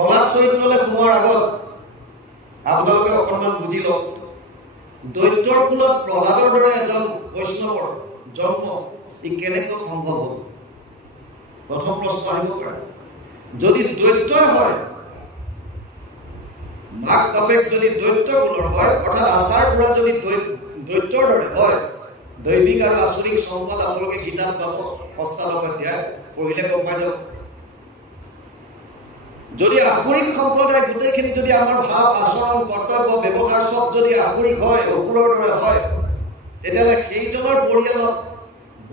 প্ৰহ্লাদ চৰিত্ৰলৈ সোমোৱাৰ আগত আপোনালোকে অকণমান বুজি লওক দৈত্যৰ কুলত প্ৰহ্লাদৰ দৰে এজন বৈষ্ণৱৰ জন্ম ই কেনেকৈ সম্ভৱ হ'ল প্ৰথম প্ৰশ্ন আহিব পাৰে যদি দৈত্যই হয় মাক বাপেক যদি দৈত্য কুলৰ হয় অৰ্থাৎ আচাৰ পৰা যদি দৈত্যৰ দৰে হয় দৈবিক আৰু আচৰিক সম্পদ আপোনালোকে গীতাত পাব 6 অধ্যায় পঢ়িলে গম পাই যাব যদি আসুৰিক সম্প্ৰদায় গোটেইখিনি যদি আমাৰ ভাৱ আচৰণ কৰ্তব্য ব্যৱহাৰ সব যদি আসুৰিক হয় অসুৰৰ দৰে হয় তেতিয়াহ'লে সেইজনৰ পৰিয়ালত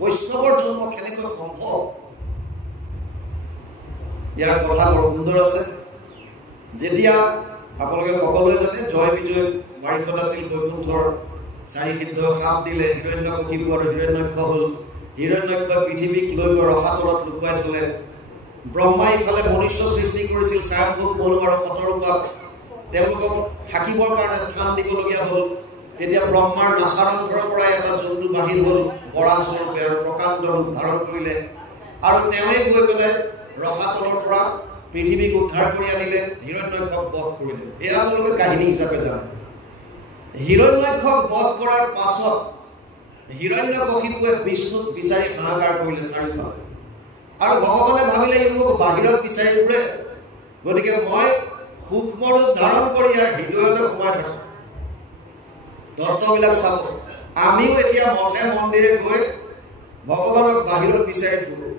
বৈষ্ণৱৰ জন্ম কেনেকৈ সম্ভৱ ইয়াৰ কথা বৰ সুন্দৰ আছে যেতিয়া আপোনালোকে সকলোৱে জানে জয় বিজয় বাৰিষত আছিল বৈকুণ্ঠৰ 4 সিদ্ধ সাপ দিলে হিৰণ্যকশিপু আৰু হিৰণ্যক্ষ হ'ল হিৰণ্যক্ষ পৃথিৱীক লৈ গৈ ৰসাতলত লুকুৱাই থলে ব্ৰহ্মাই ইফালে মনুষ্য সৃষ্টি কৰিছিল স্বয়ংভূ মনু আৰু শতৰূপক তেওঁলোকক থাকিবৰ কাৰণে স্থান দিবলগীয়া হ'ল তেতিয়া ব্ৰহ্মাৰ নাচাৰন্থৰৰ পৰা এটা জন্তু বাহিৰ হ'ল বৰাহ স্বৰূপে আৰু প্ৰকাণ্ড ৰূপ ধাৰণ কৰিলে আৰু তেওঁৱে গৈ পেলাই ৰসাতলৰ পৰা পৃথিৱীক উদ্ধাৰ কৰি আনিলে হিৰণ্যক্ষক বধ কৰিলে এয়া আপোনালোকে কাহিনী হিচাপে জানে হিৰণ্যক্ষক বধ কৰাৰ পাছত হিৰণ্যকশিপুৱে বিষ্ণুক বিচাৰি হাহাকাৰ কৰিলে চাৰিওফালে আৰু ভগৱানে ভাবিলে ই মোক বাহিৰত বিচাৰি ফুৰে গতিকে মই সূক্ষ্ম ৰূপ ধাৰণ কৰি ইয়াৰ হৃদয়তে সোমাই থাকোঁ তত্ত্ববিলাক চাব আমিও এতিয়া মঠে মন্দিৰে গৈ ভগৱানক বাহিৰত বিচাৰি ফুৰোঁ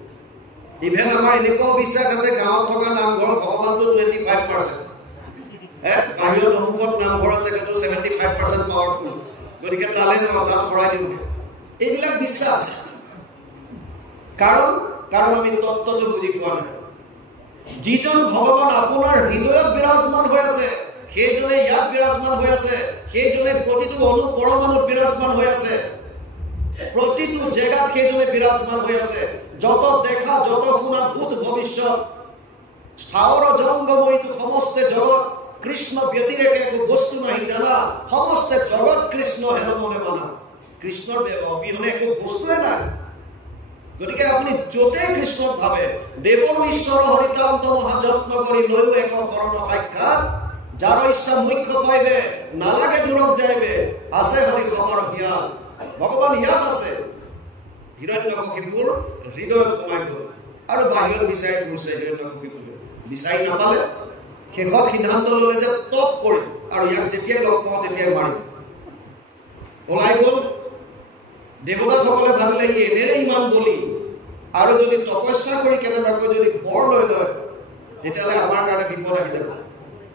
ইভেন আমাৰ এনেকুৱাও বিশ্বাস আছে গাঁৱত থকা নামঘৰ ভগৱানটো 25% বাহিৰত অমুকত নামঘৰ আছে কিন্তু 75% পাৱাৰফুল গতিকে তালৈ যাওঁ তাত শৰাই দিওঁগৈ এইবিলাক বিশ্বাস কাৰণ আমি তত্ত্বটো বুজি পোৱা নাই যিজন ভগৱান আপোনাৰ হৃদয়ত বিৰাজমান হৈ আছে সেইজনে ইয়াত বিৰাজমান হৈ আছে সেইজনে প্ৰতিটো অণু পৰমাণুত বিৰাজমান হৈ আছে প্ৰতিটো জেগাত সেইজনে বিৰাজমান হৈ আছে যত দেখা যত শুনা ভূত ভৱিষ্যত স্থাৱৰ জংগময়িত সমস্ত জগত কৃষ্ণ ব্যতিৰেকে একো বস্তু নাহি জানা সমস্ত জগত কৃষ্ণ হেন মনে মানা কৃষ্ণৰ অবিহনে একো বস্তুৱে নাই গতিকে আপুনি যতে কৃষ্ণক ভাবে দেৱৰ ঈশ্বৰ হৰিতান্ত মহাযত্ন কৰি লৈও এক শৰণ সাক্ষাৎ যাৰ ইচ্ছা মুখ্য পাইবে নালাগে দূৰত যাইবে আছে হৰি খবৰ জ্ঞান ভগৱান ইয়াত আছে হিৰণ্যকশিপুৰ হৃদয়ত সোমাই গ'ল আৰু বাহিৰত বিচাৰি ফুৰিছে হিৰণ্যকশিপুৰে বিচাৰি নাপালে শেষত সিদ্ধান্ত ল'লে যে তপ কৰিম আৰু ইয়াক যেতিয়াই লগ পাওঁ তেতিয়াই মাৰিম ওলাই গ'ল দেৱতাসকলে ভাবিলে ই এনেৰে ইমান বলি আৰু যদি তপস্যা কৰি কেনেবাকৈ যদি বৰ লৈ লয় তেতিয়াহ'লে আমাৰ কাৰণে বিপদ আহি যাব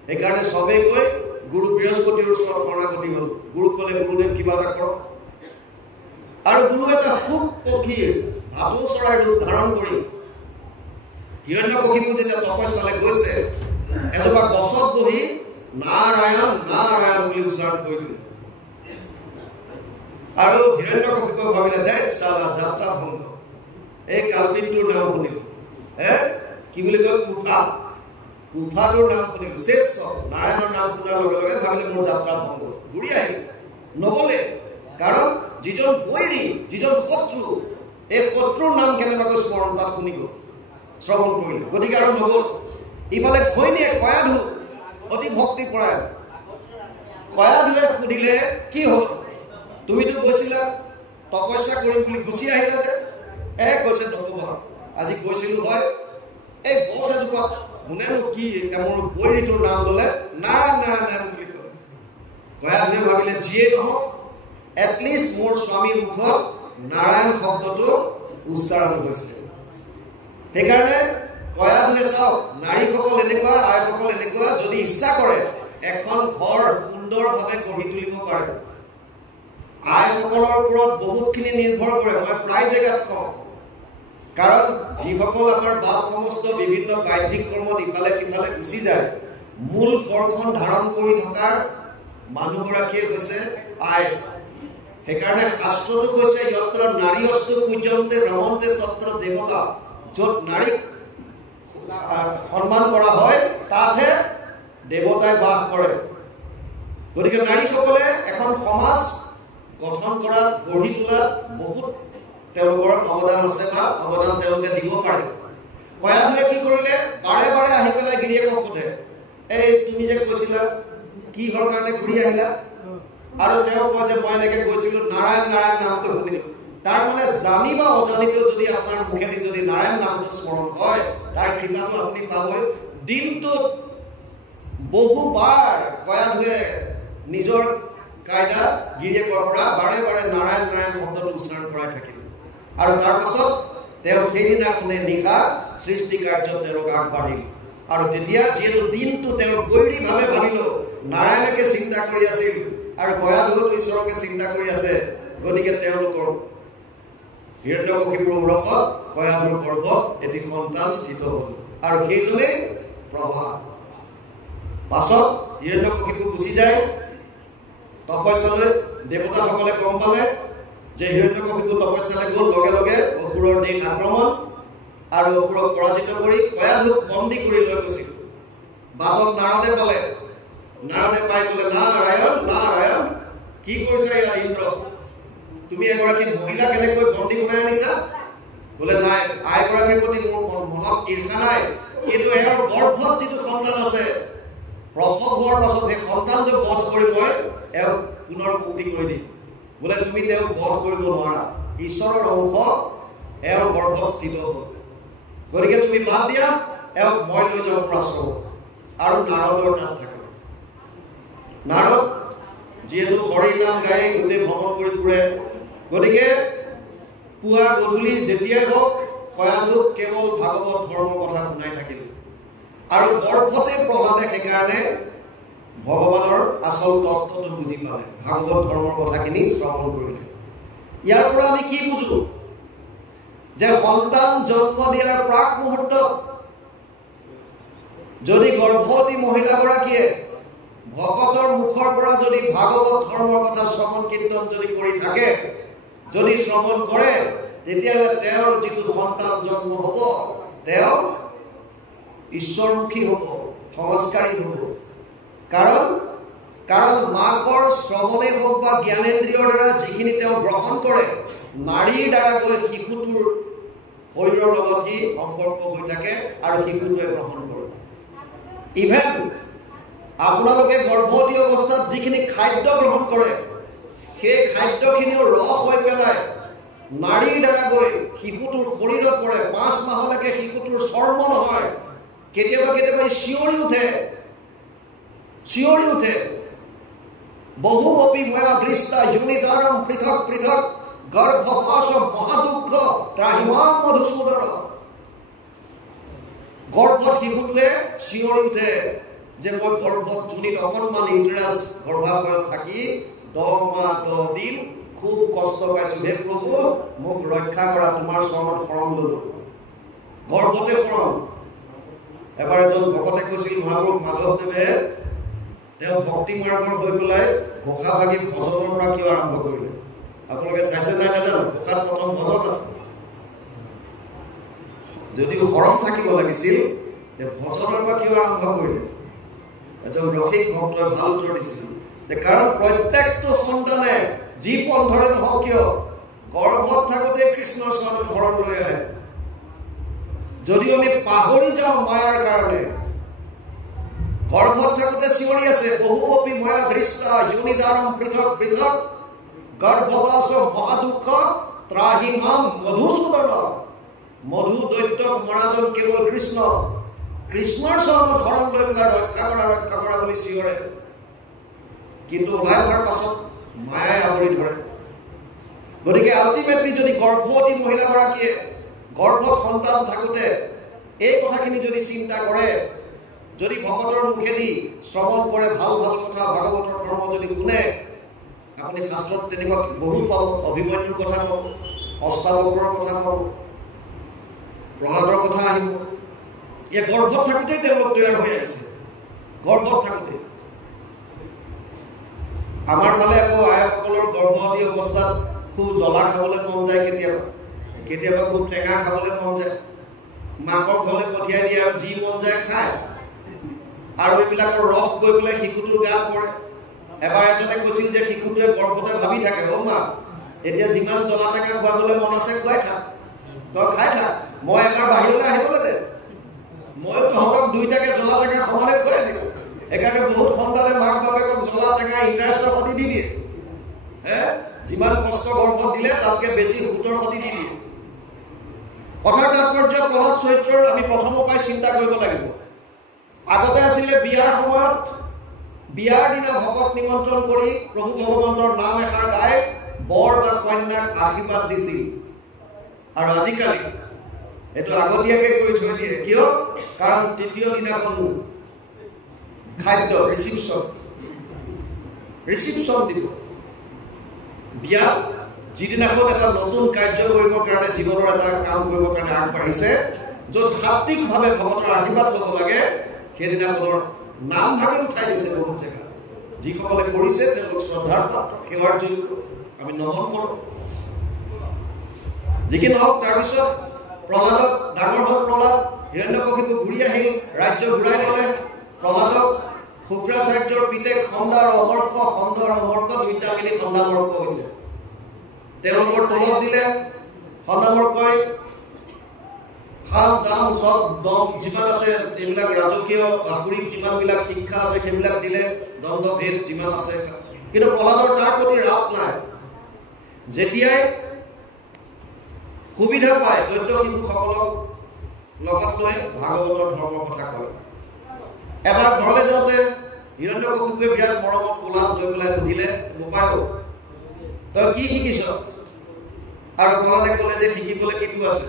সেইকাৰণে চবেই গৈ গুৰু বৃহস্পতিৰ ওচৰত শৰণাগতি হ'ল গুৰুক ক'লে গুৰুদেৱ কিবা এটা কৰক আৰু গুৰু এটা খুব পক্ষীৰ ভাটৌ চৰাইৰ ৰূপ ধাৰণ কৰি হিৰণ্যকশিপু যেতিয়া তপস্যালৈ গৈছে এজোপা গছত বহি নাৰায়ণ নাৰায়ণ বুলি উচ্চাৰণ কৰি দিলে আৰু হিৰণ্যকশিপুৱে ভাবিলে ধেত চালা যাত্ৰা ভংগ এই কাল্পিতটোৰ নাম শুনিলো কি বুলি কয় কুফাটোৰ নাম শুনিলো শেষ নাৰায়ণৰ নাম শুনাৰ লগে লগে ভাবিলে মোৰ যাত্ৰা ভংগ ঘূৰি আহিল নগলে কাৰণ যিজন বৈৰী যিজন শত্ৰু এই শত্ৰুৰ নাম কেনেবাকৈ স্মৰণ তাত শুনি গ'ল শ্ৰৱণ কৰিলে গতিকে আৰু নগ'ল ইফালে ঘৈণীয়ে কয়াধু অতি ভক্তিপৰায়ণ কয়াধুৱে সুধিলে কি হ'ল তুমিতো গৈছিলা তপস্যা কৰিম বুলি গুচি আহিলা যে কৈছে নক'বা আজি গৈছিলো হয় এই গছ এজোপাত কোনেনো কি মোৰ বৈৰীটোৰ নাম ল'লে নাৰায়ণ নাৰায়ণ বুলি ক'লে কয়াধুৱে ভাবিলে যিয়ে নহওক এটলিষ্ট মোৰ স্বামীৰ মুখত নাৰায়ণ শব্দটো উচ্চাৰণ হৈছে সেইকাৰণে কয়াধুৱে চাওক নাৰীসকল এনেকুৱা আইসকল এনেকুৱা যদি ইচ্ছা কৰে এখন ঘৰ সুন্দৰভাৱে গঢ়ি তুলিব পাৰে আইসকলৰ ওপৰত বহুতখিনি নিৰ্ভৰ কৰে মই প্ৰায় জেগাত কওঁ কাৰণ যিসকল আমাৰ বাপ সমস্ত বিভিন্ন বাহ্যিক কৰ্মত ইফালে সিফালে গুচি যায় মূল ঘৰখন ধাৰণ কৰি থকাৰ মানুহগৰাকীয়ে হৈছে আই সেইকাৰণে শাস্ত্ৰটো কৈছে যত্ৰ নাৰী অস্তু পূজ্যন্তে ৰমন্তে তত্ৰ দেৱতা য'ত নাৰীক সন্মান কৰা হয় তাতহে দেৱতাই বাস কৰে গতিকে নাৰীসকলে এখন সমাজ গঠন কৰাত গঢ়ি তোলাত বহুত তেওঁলোকৰ অৱদান আছে বা অৱদান তেওঁলোকে দিব পাৰে কয়াধুৱে কি কৰিলে বাৰে বাৰে আহি পেলাই গিৰিয়েকক সোধে এই তুমি যে কৈছিলা কিহৰ কাৰণে ঘূৰি আহিলা আৰু তেওঁ কয় যে মই এনেকৈ গৈছিলোঁ নাৰায়ণ নাৰায়ণ নামটো শুনিলোঁ তাৰ মানে জানি বা অজানিতেও যদি আপোনাৰ মুখেদি যদি নাৰায়ণ নামটো স্মৰণ হয় তাৰ কৃপাটো আপুনি পাবই দিনটোত বহুবাৰ কয়াধুৱে নিজৰ কায়দাত গিৰিয়েকৰ পৰা বাৰে বাৰে নাৰায়ণ নাৰায়ণ শব্দটো উচ্চাৰণ কৰাই থাকিল আৰু তাৰ পাছত তেওঁ সেইদিনাখনে নিশা সৃষ্টি কাৰ্যত তেওঁলোক আগবাঢ়িল আৰু তেতিয়া যিহেতু দিনটো তেওঁৰ গৈৰীভাৱে ভাবিল নাৰায়ণকে চিন্তা কৰি আছিল আৰু কয়াধুৱেও ঈশ্বৰকে চিন্তা কৰি আছে গতিকে তেওঁলোকৰ হিৰণ্যকশিপুৰ উৰসত কয়াধুৰ গৰ্ভত এটি সন্তান স্থিত হ'ল আৰু সেইজনে প্ৰভা পাছত হিৰণ্যকশিপু গুচি যায় তপস্যালৈ দেৱতাসকলে গম পালে যে হিৰণ্যকশিপু তপস্যালৈ গ'ল লগে লগে অসুৰৰ দেশ আক্ৰমণ আৰু অসুৰক পৰাজিত কৰি কয়াধুক বন্দী কৰি লৈ গৈছিল বাটত নাৰদে পালে নাৰদে পাই ক'লে নাৰায়ণ নাৰায়ণ কি কৰিছা ইয়াৰ ইন্দ্ৰ তুমি এগৰাকী মহিলা কেনেকৈ বন্দী বনাই আনিছা বোলে নাই আইগৰাকীৰ প্ৰতি মোৰ মনত ঈৰ্ষা নাই কিন্তু এওঁৰ গৰ্ভত যিটো সন্তান আছে প্ৰসৱ হোৱাৰ পাছত সেই সন্তানটো বধ কৰি মই এওঁক পুনৰ মুক্তি কৰি দিম বোলে তুমি তেওঁক বধ কৰিব নোৱাৰা ঈশ্বৰৰ অংশ এওঁৰ গৰ্ভত স্থিত হ'ল গতিকে তুমি বাদ দিয়া এওঁক মই লৈ যাওঁ মোৰ আশ্ৰম আৰু নাৰদৰ তাত থাকে নাৰদ যিহেতু হৰিৰ নাম গাই গোটেই ভ্ৰমণ কৰি ফুৰে গতিকে পুৱা গধূলি যেতিয়াই হওক কয়াধুক কেৱল ভাগৱত ধৰ্মৰ কথা শুনাই থাকিল আৰু গৰ্ভতে প্ৰহ্লাদে সেইকাৰণে ভগৱানৰ আচল তত্ত্বটো বুজি পালে ভাগৱত ধৰ্মৰ কথাখিনি শ্ৰৱণ কৰিলে ইয়াৰ পৰা আমি কি বুজো যে সন্তান জন্ম দিয়াৰ প্ৰাক মুহূৰ্তত যদি গৰ্ভৱতী মহিলাগৰাকীয়ে ভকতৰ মুখৰ পৰা যদি ভাগৱত ধৰ্মৰ কথা শ্ৰৱণ কীৰ্তন যদি কৰি থাকে যদি শ্ৰৱণ কৰে তেতিয়াহ'লে তেওঁৰ যিটো সন্তান জন্ম হ'ব তেওঁ ঈশ্বৰমুখী হ'ব সংস্কাৰী হ'ব কাৰণ মাকৰ শ্ৰৱণে হওক বা জ্ঞানেন্দ্ৰিয়ৰ দ্বাৰা যিখিনি তেওঁ গ্ৰহণ কৰে নাৰীৰ দ্বাৰা গৈ শিশুটোৰ শৰীৰৰ লগত সি সম্পৰ্ক হৈ থাকে আৰু শিশুটোৱে গ্ৰহণ কৰে ইভেন আপোনালোকে গৰ্ভৱতী অৱস্থাত যিখিনি খাদ্য গ্ৰহণ কৰে সেই খাদ্যখিনিও ৰস হৈ পেলাই নাৰীৰ দ্বাৰা গৈ শিশুটোৰ শৰীৰত পৰে 5 মাহলৈকে শিশুটোৰ চৰ্ম নহয় কেতিয়াবা কেতিয়াবা চিঞৰি উঠে বহু অপি ময়া দৃষ্টা যোনিদাৰম পৃথক পৃথক গৰ্ভপাশ মহাদুঃখ ত্ৰাহিমাম মধুসূদন গৰ্ভত শিশুটোৱে চিঞৰি উঠে যে মই গৰ্ভত যোনিত অকণমান ইউটেৰাছ গৰ্ভাশয়ত থাকি 10 মাহ 10 দিন খুব কষ্ট পাইছোঁ হে প্ৰভু মোক ৰক্ষা কৰা তোমাৰ চৰণত শৰণ ল'লোঁ গৰ্ভতে শৰণ এবাৰ এজন ভকতে কৈছিল মহাপুৰুষ মাধৱদেৱে তেওঁ ভক্তি মাৰ্গৰ হৈ পেলাই ঘোষা ভাগি ভজনৰ পৰা কিয় আৰম্ভ কৰিলে আপোনালোকে চাইছে নাই নাজানো ঘোষাত প্ৰথম ভজন আছে যদিও শৰণ থাকিব লাগিছিল যে ভজনৰ পৰা কিয় আৰম্ভ কৰিলে এজন ৰসিক ভক্তই ভাল উত্তৰ দিছিল যে কাৰণ প্ৰত্যেকটো সন্তানে যি পন্থৰে নহওক কিয় গৰ্ভত থাকোঁতে কৃষ্ণৰ চৰণত শৰণ লৈ আহে যদি আমি পাহৰি যাওঁ মায়াৰ কাৰণে গৰ্ভত থাকোঁতে চিঞৰি আছে বহু অপি ময়া দৃষ্টা যোনিদাৰম পৃথক পৃথক গৰ্ভবাস মহাদুঃখ ত্ৰাহিমাম মধুসূদন মধু দৈত্যক মৰাজন কেৱল কৃষ্ণৰ চৰণত শৰণ লৈ পেলাই ৰক্ষা কৰা বুলি চিঞৰে কিন্তু ওলাই অহাৰ পাছত মায়াই আৱৰি ধৰে গতিকে আল্টিমেটলি যদি গৰ্ভৱতী মহিলাগৰাকীয়ে গৰ্ভত সন্তান থাকোঁতে এই কথাখিনি যদি চিন্তা কৰে যদি ভকতৰ মুখেদি শ্ৰৱণ কৰে ভাল ভাল কথা ভাগৱতৰ ধৰ্ম যদি শুনে আপুনি শাস্ত্ৰত তেনেকুৱা বহু পাব অভিমন্যুৰ কথা পাব অষ্টাবক্ৰৰ কথা পাব প্ৰহ্লাদৰ কথা আহিব এই গৰ্ভত থাকোঁতেই তেওঁলোক তৈয়াৰ হৈ আহিছে গৰ্ভত থাকোঁতে আমাৰ ফালে আকৌ আইসকলৰ গৰ্ভৱতী অৱস্থাত খুব জ্বলা খাবলৈ মন যায় কেতিয়াবা খুব টেঙা খাবলৈ মন যায় মাকৰ ঘৰলৈ পঠিয়াই দিয়ে আৰু যি মন যায় খায় আৰু এইবিলাকৰ ৰস গৈ পেলাই শিশুটোৰ গাত পৰে এবাৰ এজনে কৈছিল যে শিশুটোৱে গৰ্ভতে ভাবি থাকে মা এতিয়া যিমান জ্বলা টেঙা খুৱাবলৈ মন আছে খুৱাই থাক তই খাই থাক মই এবাৰ বাহিৰলৈ আহিবলৈ দে মই তহঁতক দুইটাকে জ্বলা টেঙা সমানে খুৱাই দিম একাৰণে বহুত সন্তানে মাক বাপেকক জ্বলা টেঙা ইণ্টাৰেষ্টৰ সতি দি দিয়ে যিমান কষ্ট গৰ্ভত দিলে তাতকে বেছি সুতৰ সতি দি দিয়ে কথাৰ তাৎপৰ্য প্ৰহ্লাদ চৰিত্ৰৰ আমি প্ৰথমৰ পৰাই চিন্তা কৰিব লাগিব আগতে আছিলে বিয়াৰ সময়ত বিয়াৰ দিনা ভকত নিমন্ত্ৰণ কৰি প্ৰভু ভগৱন্তৰ নাম এষাৰ গাই বৰ বা কন্যাক আশীৰ্বাদ দিছিল আৰু আজিকালি এইটো আগতীয়াকৈ কৰি থৈ দিয়ে কিয় কাৰণ তৃতীয় দিনাখন খাদ্য ৰিচিপশ্যন দিব বিয়া যিদিনাখন এটা নতুন কাৰ্য কৰিবৰ কাৰণে জীৱনৰ এটা কাম কৰিবৰ কাৰণে আগবাঢ়িছে য'ত সাত্বিকভাৱে ভকতৰ আশীৰ্বাদ ল'ব লাগে সেইদিনাখনৰ নাম ভাগে উঠাই দিছে বহুত জেগাত যিসকলে কৰিছে তেওঁলোক শ্ৰদ্ধাৰ পাত্ৰ সেৱাৰ যোগ্য আমি নমন কৰোঁ যি কি নহওক তাৰপিছত প্ৰহ্লাদক ডাঙৰ হ'ল প্ৰহ্লাদ হিৰণ্যকশিপু ঘূৰি আহিল ৰাজ্য ঘূৰাই ল'লে প্ৰহ্লাদক শুক্ৰাচাৰ্যৰ পিতেক খণ্ড আৰু অমৰ্ক দুইটা মিলি খণ্ডামৰ্ক হৈছে তেওঁলোকৰ তলত দিলে খণ্ডামৰ্কই খাম দাম উঠক দম যিমান আছে এইবিলাক ৰাজকীয় আসুৰিক যিমানবিলাক শিক্ষা আছে সেইবিলাক দিলে দণ্ড ভেদ যিমান আছে কিন্তু প্ৰহ্লাদৰ তাৰ প্ৰতি ৰাপ নাই যেতিয়াই সুবিধা পায় দৈত্য শিশুসকলক লগত লৈ ভাগৱতৰ ধৰ্মৰ কথা কয় এবাৰ ঘৰলৈ যাওঁতে হিৰণ্যকশিপুৱে বিৰাট মৰমত প্ৰহ্লাদ লৈ পেলাই সুধিলে বোপাই তই কি শিকিছ আৰু প্ৰহ্লাদে ক'লে যে শিকিবলৈ কিটো আছে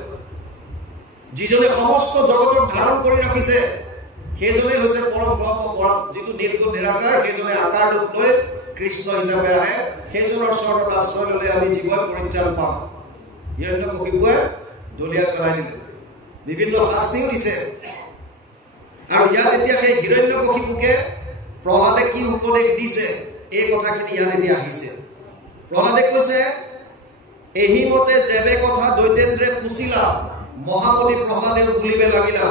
যিজনে সমস্ত জগতক ধাৰণ কৰি ৰাখিছে সেইজনেই হৈছে পৰম ব্ৰহ্ম পৰম যিটো নিৰ্গুণ নিৰাকাৰ সেইজনে আকাৰ ৰূপ লৈ কৃষ্ণ হিচাপে আহে সেইজনৰ চৰণত আশ্ৰয় ল'লে আমি জীৱই পৰিত্ৰাণ পাম হিৰণ্যকশিপুৱে দলিয়াই পেলাই দিলে বিভিন্ন শাস্তিও দিছে আৰু ইয়াত এতিয়া সেই হিৰণ্যকশিপুকে প্ৰহ্লাদে কি উপদেশ দিছে এই কথাখিনি ইয়াত এতিয়া আহিছে প্ৰহ্লাদে কৈছে এহি মতে যেবে কথা দৈতেন্দ্ৰে পুছিলা মহামতি প্ৰহ্লাদেও ভুলিবে লাগিলা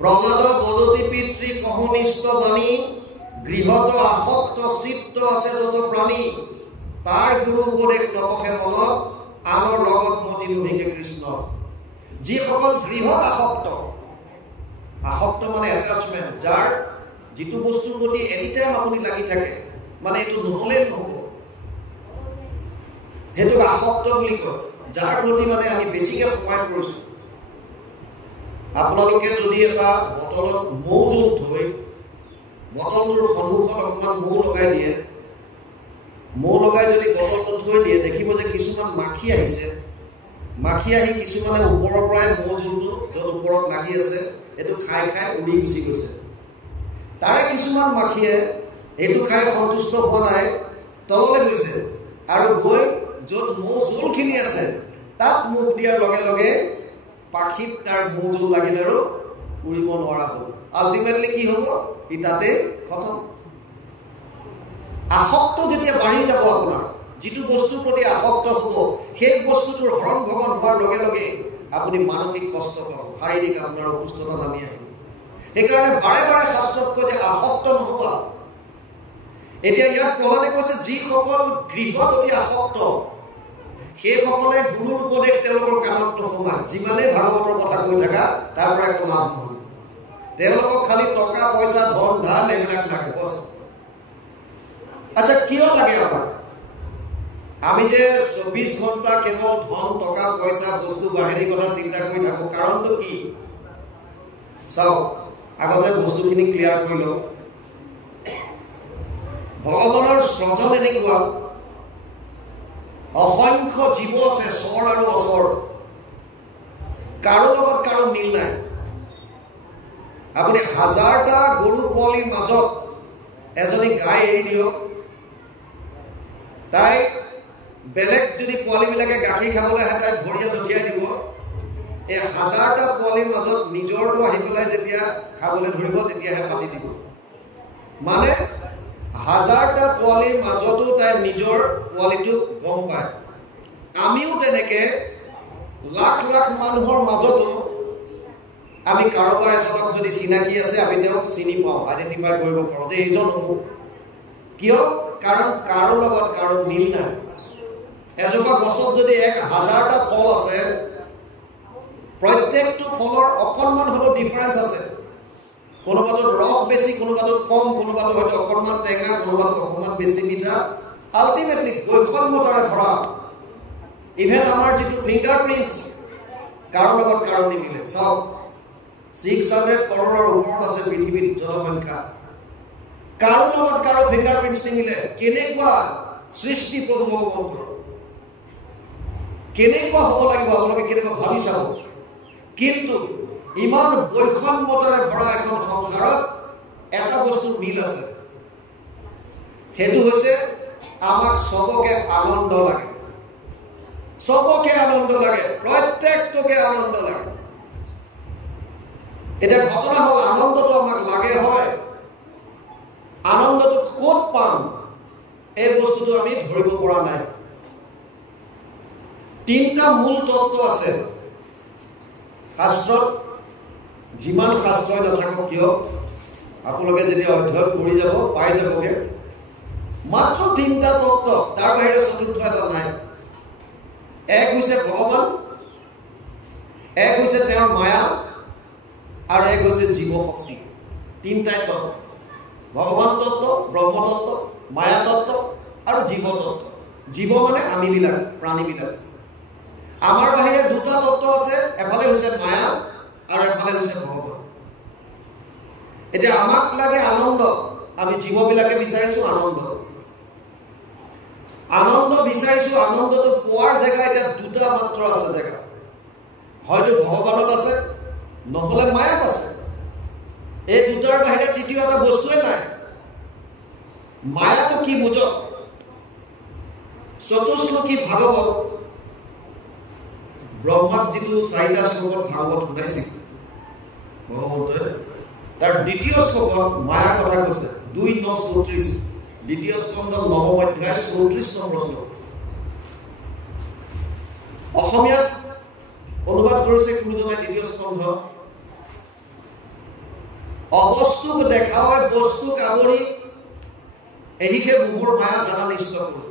প্ৰহ্লাদ বদতি পিতৃ কহনিষ্ঠ বাণী গৃহত আসক্ত চিত্ত আছে যত প্ৰাণী তাৰ গুৰু উপদেশ নপখে মনত আনৰ লগত মতি নুহিকে কৃষ্ণ যিসকল গৃহত আসক্ত মানে এটাচমেণ্ট যাৰ যিটো বস্তুৰ প্ৰতি এনিটাইম আপুনি লাগি থাকে মানে এইটো নহ'লেই নহ'ব সেইটোক আসক্ত বুলি কয় যাৰ প্ৰতি মানে আমি বেছিকৈ সোমাই পৰিছোঁ আপোনালোকে যদি এটা বটলত মৌ জোল থৈ বটলটোৰ সন্মুখত অকণমান মৌ লগাই দিয়ে মৌ লগাই যদি বটলটো থৈ দিয়ে দেখিব যে কিছুমান মাখি আহিছে মাখি আহি কিছুমানে ওপৰৰ পৰাই মৌ জোলটো য'ত ওপৰত লাগি আছে এইটো খাই খাই উৰি গুচি গৈছে তাৰে কিছুমান মাখিয়ে এইটো খাই সন্তুষ্ট হোৱা নাই তললৈ গৈছে আৰু গৈ য'ত মৌ জোলখিনি আছে তাত মুখ দিয়াৰ লগে লগে পাখিত তাৰ মৌ জোল লাগিল আৰু উৰিব নোৱাৰা হ'ল আল্টিমেটলি কি হ'ব ই তাতে খতম আসক্ত যেতিয়া বাঢ়ি যাব আপোনাৰ যিটো বস্তুৰ প্ৰতি আসক্ত হ'ব সেই বস্তুটোৰ হৰণ ভগন হোৱাৰ লগে লগে আপুনি মানসিক কষ্ট পাব শাৰীৰিক আপোনাৰ অসুস্থতা নামি আহিব সেইকাৰণে বাৰে বাৰে শাস্ত্ৰত কয় যে আসক্ত নহ'বা এতিয়া ইয়াত প্ৰহ্লাদে কৈছে যিসকল গৃহত অতি আসক্ত সেইসকলে গুৰুৰ উপদেশ তেওঁলোকৰ কাণত নোসোমায় যিমানেই ভাগৱতৰ কথা কৈ থাকা তাৰ পৰা একো লাভ নহয় তেওঁলোকক খালি টকা পইচা ধন ধান এইবিলাক লাগে বছ আচ্ছা কিয় লাগে আমাক আমি যে 24 ঘণ্টা কেৱল ধন টকা পইচা বস্তু বাহিনীৰ কথা চিন্তা কৰি থাকোঁ কাৰণটো কি চাওক আগতে বস্তুখিনি ক্লিয়াৰ কৰি লওঁ ভগৱানৰ সৃজন এনেকুৱা অসংখ্য জীৱ আছে স্বৰ আৰু অস্বৰ কাৰো লগত কাৰো মিল নাই আপুনি 1000টা গৰু পোৱালিৰ মাজত এজনী গাই এৰি দিয়ক তাই বেলেগ যদি পোৱালিবিলাকে গাখীৰ খাবলৈ আহে তাই ভৰিয়াত উঠিয়াই দিব এই 1000টা পোৱালিৰ মাজত নিজৰটো আহি পেলাই যেতিয়া খাবলৈ ধৰিব তেতিয়াহে পাতি দিব মানে 1000টা পোৱালিৰ মাজতো তাই নিজৰ পোৱালিটোক গম পায় আমিও তেনেকৈ লাখ লাখ মানুহৰ মাজতো আমি কাৰোবাৰ এজনক যদি চিনাকি আছে আমি তেওঁক চিনি পাওঁ আইডেণ্টিফাই কৰিব পাৰোঁ যে এইজন অমুক কিয় কাৰণ কাৰো লগত কাৰো মিল নাই এজোপা গছত যদি 1000টা ফল আছে প্ৰত্যেকটো ফলৰ অকণমান হ'লেও ডিফাৰেঞ্চ আছে কোনোবাটোত ৰস বেছি কোনোবাটোত কম কোনোবাটো হয়তো অকণমান টেঙা কোনোবাটো অকণমান বেছি মিঠা আল্টিমেটলি বৈষম্যতাৰে ভৰা ইভেন আমাৰ যিটো ফিংগাৰ প্ৰিণ্টছ কাৰো লগত কাৰো নিমিলে চাওক 600 কৰোৰৰ ওপৰত আছে পৃথিৱীত জনসংখ্যা কাৰো লগত কাৰো ফিংগাৰ প্ৰিণ্টছ নিমিলে কেনেকুৱা সৃষ্টি প্ৰভু ভগৱন্তৰ কেনেকুৱা হ'ব লাগিব আপোনালোকে কেনেকুৱা ভাবি চাব কিন্তু ইমান বৈষম্যতাৰে ভৰা এখন সংসাৰত এটা বস্তুৰ মিল আছে সেইটো হৈছে আমাক সবকে আনন্দ লাগে প্ৰত্যেকটোকে আনন্দ লাগে এতিয়া ঘটনা হ'ল আনন্দটো আমাক লাগে হয় আনন্দটো ক'ত পাম এই বস্তুটো আমি ধৰিব পৰা নাই তিনিটা মূল তত্ত্ব আছে শাস্ত্ৰত যিমান শাস্ত্ৰই নাথাকক কিয় আপোনালোকে যেতিয়া অধ্যয়ন কৰি যাব পাই যাবগে মাত্ৰ তিনিটা তত্ত্ব তাৰ বাহিৰে চতুৰ্থ এটা নাই এক হৈছে ভগৱান এক হৈছে তেওঁৰ মায়া আৰু এক হৈছে জীৱ শক্তি তিনিটাই তত্ত্ব ভগৱান তত্ত্ব ব্ৰহ্ম তত্ত্ব মায়া তত্ত্ব আৰু জীৱ তত্ত্ব জীৱ মানে আমিবিলাক প্ৰাণীবিলাক আমাৰ বাহিৰে দুটা তত্ত্ব আছে এফালে হৈছে মায়া আৰু এফালে হৈছে ভগৱান এতিয়া আমাক লাগে আনন্দ আমি জীৱবিলাকে বিচাৰিছো আনন্দ বিচাৰিছো আনন্দটো পোৱাৰ জেগা এতিয়া দুটা মাত্ৰ আছে জেগা হয়তো ভগৱানত আছে নহলে মায়াত আছে এই দুটাৰ বাহিৰে তৃতীয় এটা বস্তুৱে নাই মায়াটো কি বুজক চতুশ্লোকী ভাগৱত ব্ৰহ্মাক যিটো 4টা শ্লোকত ভাগৱত শুনাইছিল ভগৱন্তই তাৰ দ্বিতীয় শ্লোকত মায়াৰ কথা কৈছে 2:9-34 দ্বিতীয় স্কন্ধ 9ম অধ্যায় 34 নম্বৰ শ্লোক অসমীয়াত অনুবাদ কৰিছে গুৰুজনাই দ্বিতীয় স্কন্ধ অবস্তুক দেখা হয় বস্তুক আৱৰি এহিহে মোহৰ মায়া জানা নিষ্ঠ কৰোঁ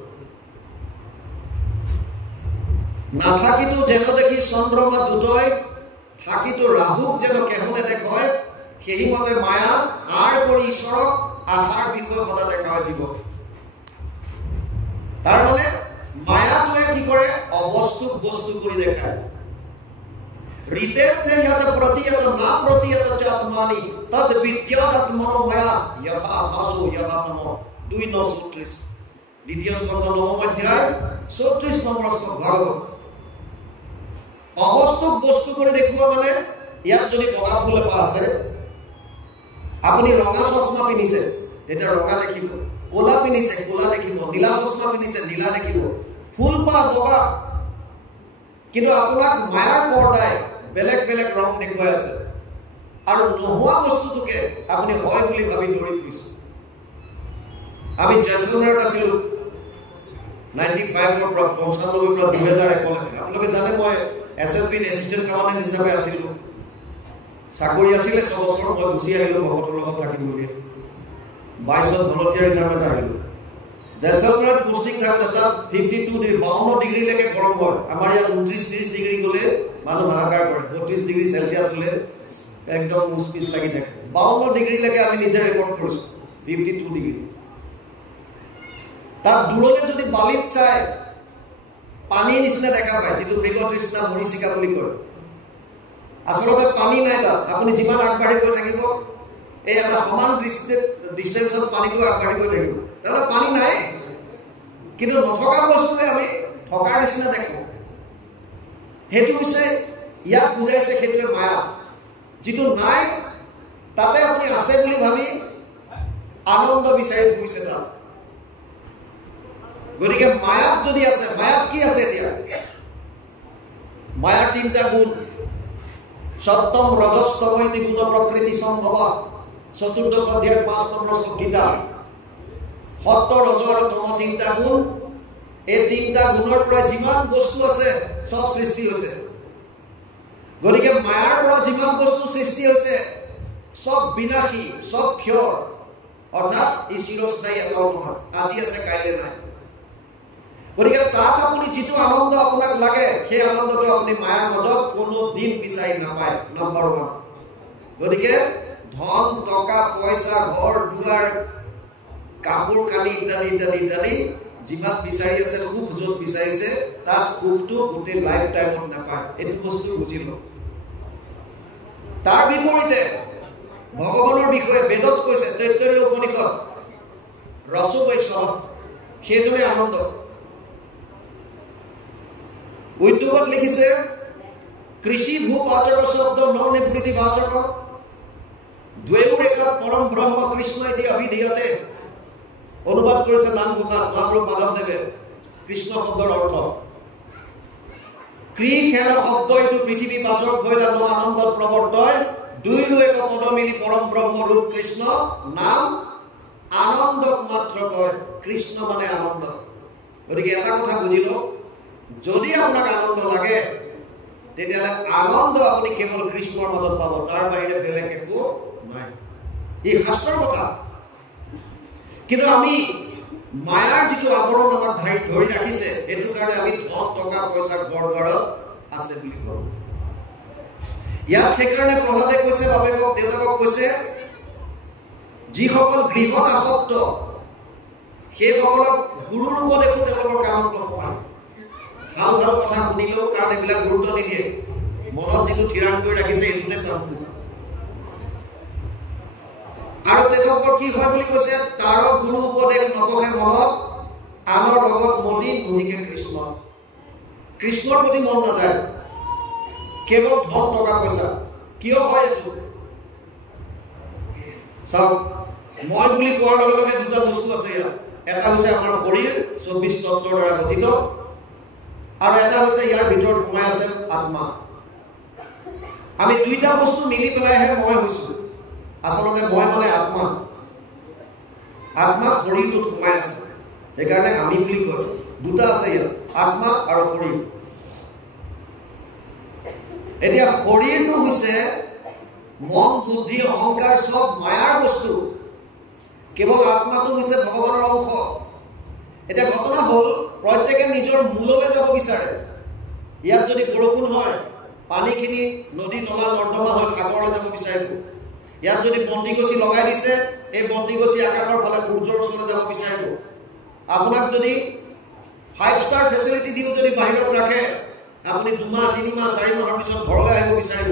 নাথাকিতো যেন দেখি চন্দ্ৰমা দুটয় থাকিতো ৰাহুক যেন কেহনে দেখয় সেই মতে মায়া আৰ কৰি ঈশ্বৰক আহাৰ বিষয় সদা দেখা হয় জীৱ তাৰ মানে মায়াটোৱে কি কৰে অবস্তুক বস্তু কৰি দেখায় ঋতেৰ্থে ইয়াতে প্ৰতিয়ত না প্ৰতিয়ত চাত্মানি তদ বিদ্যাত্মনো মায়া যথা ভাসো যথাতম 2:9-34 দ্বিতীয় স্কন্ধ 9ম অধ্যায় 34 নম্বৰ শ্লোক ভাগৱত অবস্তুক বস্তু কৰি দেখুৱা মানে ইয়াত যদি বগা ফুল এপা আছে আপুনি ৰঙা চশমা পিন্ধিছে তেতিয়া ৰঙা দেখিব কোলা পিন্ধিছে কোলা দেখিব নীলা চশমা পিন্ধিছে নীলা দেখিব ফুল পা বগা কিন্তু আপোনাক মায়াৰ পৰ্দাই বেলেগ বেলেগ ৰং দেখুৱাই আছে আৰু নোহোৱা বস্তুটোকে আপুনি হয় বুলি ভাবি দৌৰি ফুৰিছে আমি জয়সলমেৰত আছিলোঁ 95 পৰা 95 পৰা 2001 লৈকে আপোনালোকে জানে মই এছএছবিত এছিষ্টেণ্ট কমাণ্ডেণ্ট হিচাপে আছিলোঁ চাকৰি আছিলে 6 বছৰ মই গুচি আহিলোঁ ভকতৰ লগত থাকিম বুলি 22ত ভলণ্টিয়াৰ ৰিটায়াৰমেণ্ট আহিলোঁ জয়সলমেৰত পোষ্টিং থাকোঁতে তাত 52 ডিগ্ৰীলৈকে গৰম হয় আমাৰ ইয়াত 29-30 ডিগ্ৰী গ'লে মানুহ হাহাকাৰ কৰে 32 ডিগ্ৰী চেলচিয়াছ হ'লে একদম মুচপিচ লাগি থাকে 52 ডিগ্ৰীলৈকে আমি নিজে ৰেকৰ্ড কৰিছোঁ 52 ডিগ্ৰী তাত দূৰলৈ যদি বালিত চাই পানীৰ নিচিনা দেখা পায় যিটো মৃগতৃষ্ণা মৰিচিকা বুলি কয় আসলতে পানী নাই তাত আপুনি যিমান আগবাঢ়ি গৈ থাকিব এই এটা সমান ডিষ্টেঞ্চত পানীটো আগবাঢ়ি গৈ থাকিব তাতে পানী নাই কিন্তু নথকা বস্তুৱে আমি থকাৰ নিচিনা দেখো সেইটো হৈছে ইয়াক বুজাইছে সেইটোৱে মায়া যিটো নাই তাতে আপুনি আছে বুলি ভাবি আনন্দ বিচাৰি ফুৰিছে তাত গতিকে মায়াত যদি আছে মায়াত কি আছে এতিয়া মায়াৰ তিনিটা গুণ সত্যম ৰজস্তম ইতি গুণ প্ৰকৃতি সম্ভৱ 4th অধ্যায় 5 নম্বৰ শ্লোক গীতা সত্য ৰজ আৰু তম তিনিটা গুণ এই তিনিটা গুণৰ পৰা যিমান বস্তু আছে সব সৃষ্টি হৈছে গতিকে মায়াৰ পৰা যিমান বস্তু সৃষ্টি হৈছে সব বিনাশী সব ক্ষয় অৰ্থাৎ ই চিৰস্থায়ী এটাও নহয় আজি আছে কাইলৈ নাই গতিকে তাত আপুনি যিটো আনন্দ আপোনাক লাগে সেই আনন্দটো আপুনি মায়াৰ মাজত কোনো দিন বিচাৰি নাপায় নম্বৰ 1 গতিকে ধন টকা পইচা ঘৰ দুৱাৰ কাপোৰ কানি ইত্যাদি ইত্যাদি ইত্যাদি যিমান বিচাৰি আছে সুখ য'ত বিচাৰিছে তাত সুখটো গোটেই লাইফ টাইমত নাপায় এইটো বস্তু বুজিব তাৰ বিপৰীতে ভগৱানৰ বিষয়ে বেদত কৈছে তৈত্তৰীয় উপনিষদ ৰস বৈষ্ণৱ সেইজনে আনন্দ উদ্যোগত লিখিছে কৃষি ভূবাচক শব্দ ন নিবৃত্তি বাচক দ্বৈৰেখাত পৰম ব্ৰহ্ম কৃষ্ণ এটি অভিধীয়তে অনুবাদ কৰিছে নামঘোষাত মহাপ্ৰভু মাধৱদেৱে কৃষ্ণ শব্দৰ অৰ্থ কৃষেন শব্দ এইটো পৃথিৱী বাচক বৈলা ন আনন্দত প্ৰৱৰ্তয় দুইৰো এক পদ মিলি পৰম ব্ৰহ্ম ৰূপ কৃষ্ণ নাম আনন্দক মাত্ৰ কয় কৃষ্ণ মানে আনন্দ গতিকে এটা কথা বুজি লওক যদি আপোনাক আনন্দ লাগে তেতিয়াহ'লে আনন্দ আপুনি কেৱল কৃষ্ণৰ মাজত পাব তাৰ বাহিৰে বেলেগ একো নাই এই শাস্ত্ৰৰ কথা কিন্তু আমি মায়াৰ যিটো আৱৰণ আমাক ধৰি ৰাখিছে এইটো কাৰণে আমি ধন টকা পইচা ঘৰ দুৱাৰত আছে বুলি কওঁ ইয়াত সেইকাৰণে প্ৰহ্লাদে কৈছে বাপেকক দেউতাকক কৈছে যিসকল গৃহত আসক্ত সেইসকলক গুৰুৰ উপদেশো তেওঁলোকৰ কামত নোসোমায় ভাল ভাল কথা শুনিলেও কাৰণ এইবিলাক গুৰুত্ব নিদিয়ে মনত যিটো থিৰাং কৰি ৰাখিছে এইটোতে পাম আৰু তেওঁলোকৰ কি হয় বুলি কৈছে তাৰ গুৰু উপদেশ নপঢ়ে মনত আনৰ লগত মতি নহিকে কৃষ্ণৰ প্ৰতি মন নাযায় কেৱল ধন টকা পইচা কিয় হয় এইটো চাওক মই বুলি কোৱাৰ লগে লগে দুটা বস্তু আছে ইয়াত এটা হৈছে আমাৰ শৰীৰ 24 তত্ত্বৰ দ্বাৰা গঠিত আৰু এটা হৈছে ইয়াৰ ভিতৰত সোমাই আছে আত্মা আমি দুইটা বস্তু মিলি পেলাইহে মই হৈছো আসলতে মই মানে আত্মা শৰীৰটোত সোমাই আছে সেইকাৰণে আমি বুলি কয় দুটা আছে ইয়াত আত্মা আৰু শৰীৰ এতিয়া শৰীৰটো হৈছে মন বুদ্ধি অহংকাৰ সব মায়াৰ বস্তু কেৱল আত্মাটো হৈছে ভগৱানৰ অংশ এটা ঘটনা হল প্ৰত্যেকে নিজৰ মূললৈ যাব বিচাৰে ইয়াত যদি বৰষুণ হয় পানীখিনি নদী নলা নৰ্দমা হৈ সাগৰলৈ যাব বিচাৰিব ইয়াত যদি বন্দিগছি লগাই দিছে এই বন্দিগছি আকাশৰ ফালে সূৰ্যৰ ওচৰলৈ যাব বিচাৰিব আপোনাক যদি 5 ষ্টাৰ ফেচিলিটি দিও যদি বাহিৰত ৰাখে আপুনি 2 মাহ 3 মাহ 4 মাহৰ পিছত ঘৰলৈ আহিব বিচাৰিব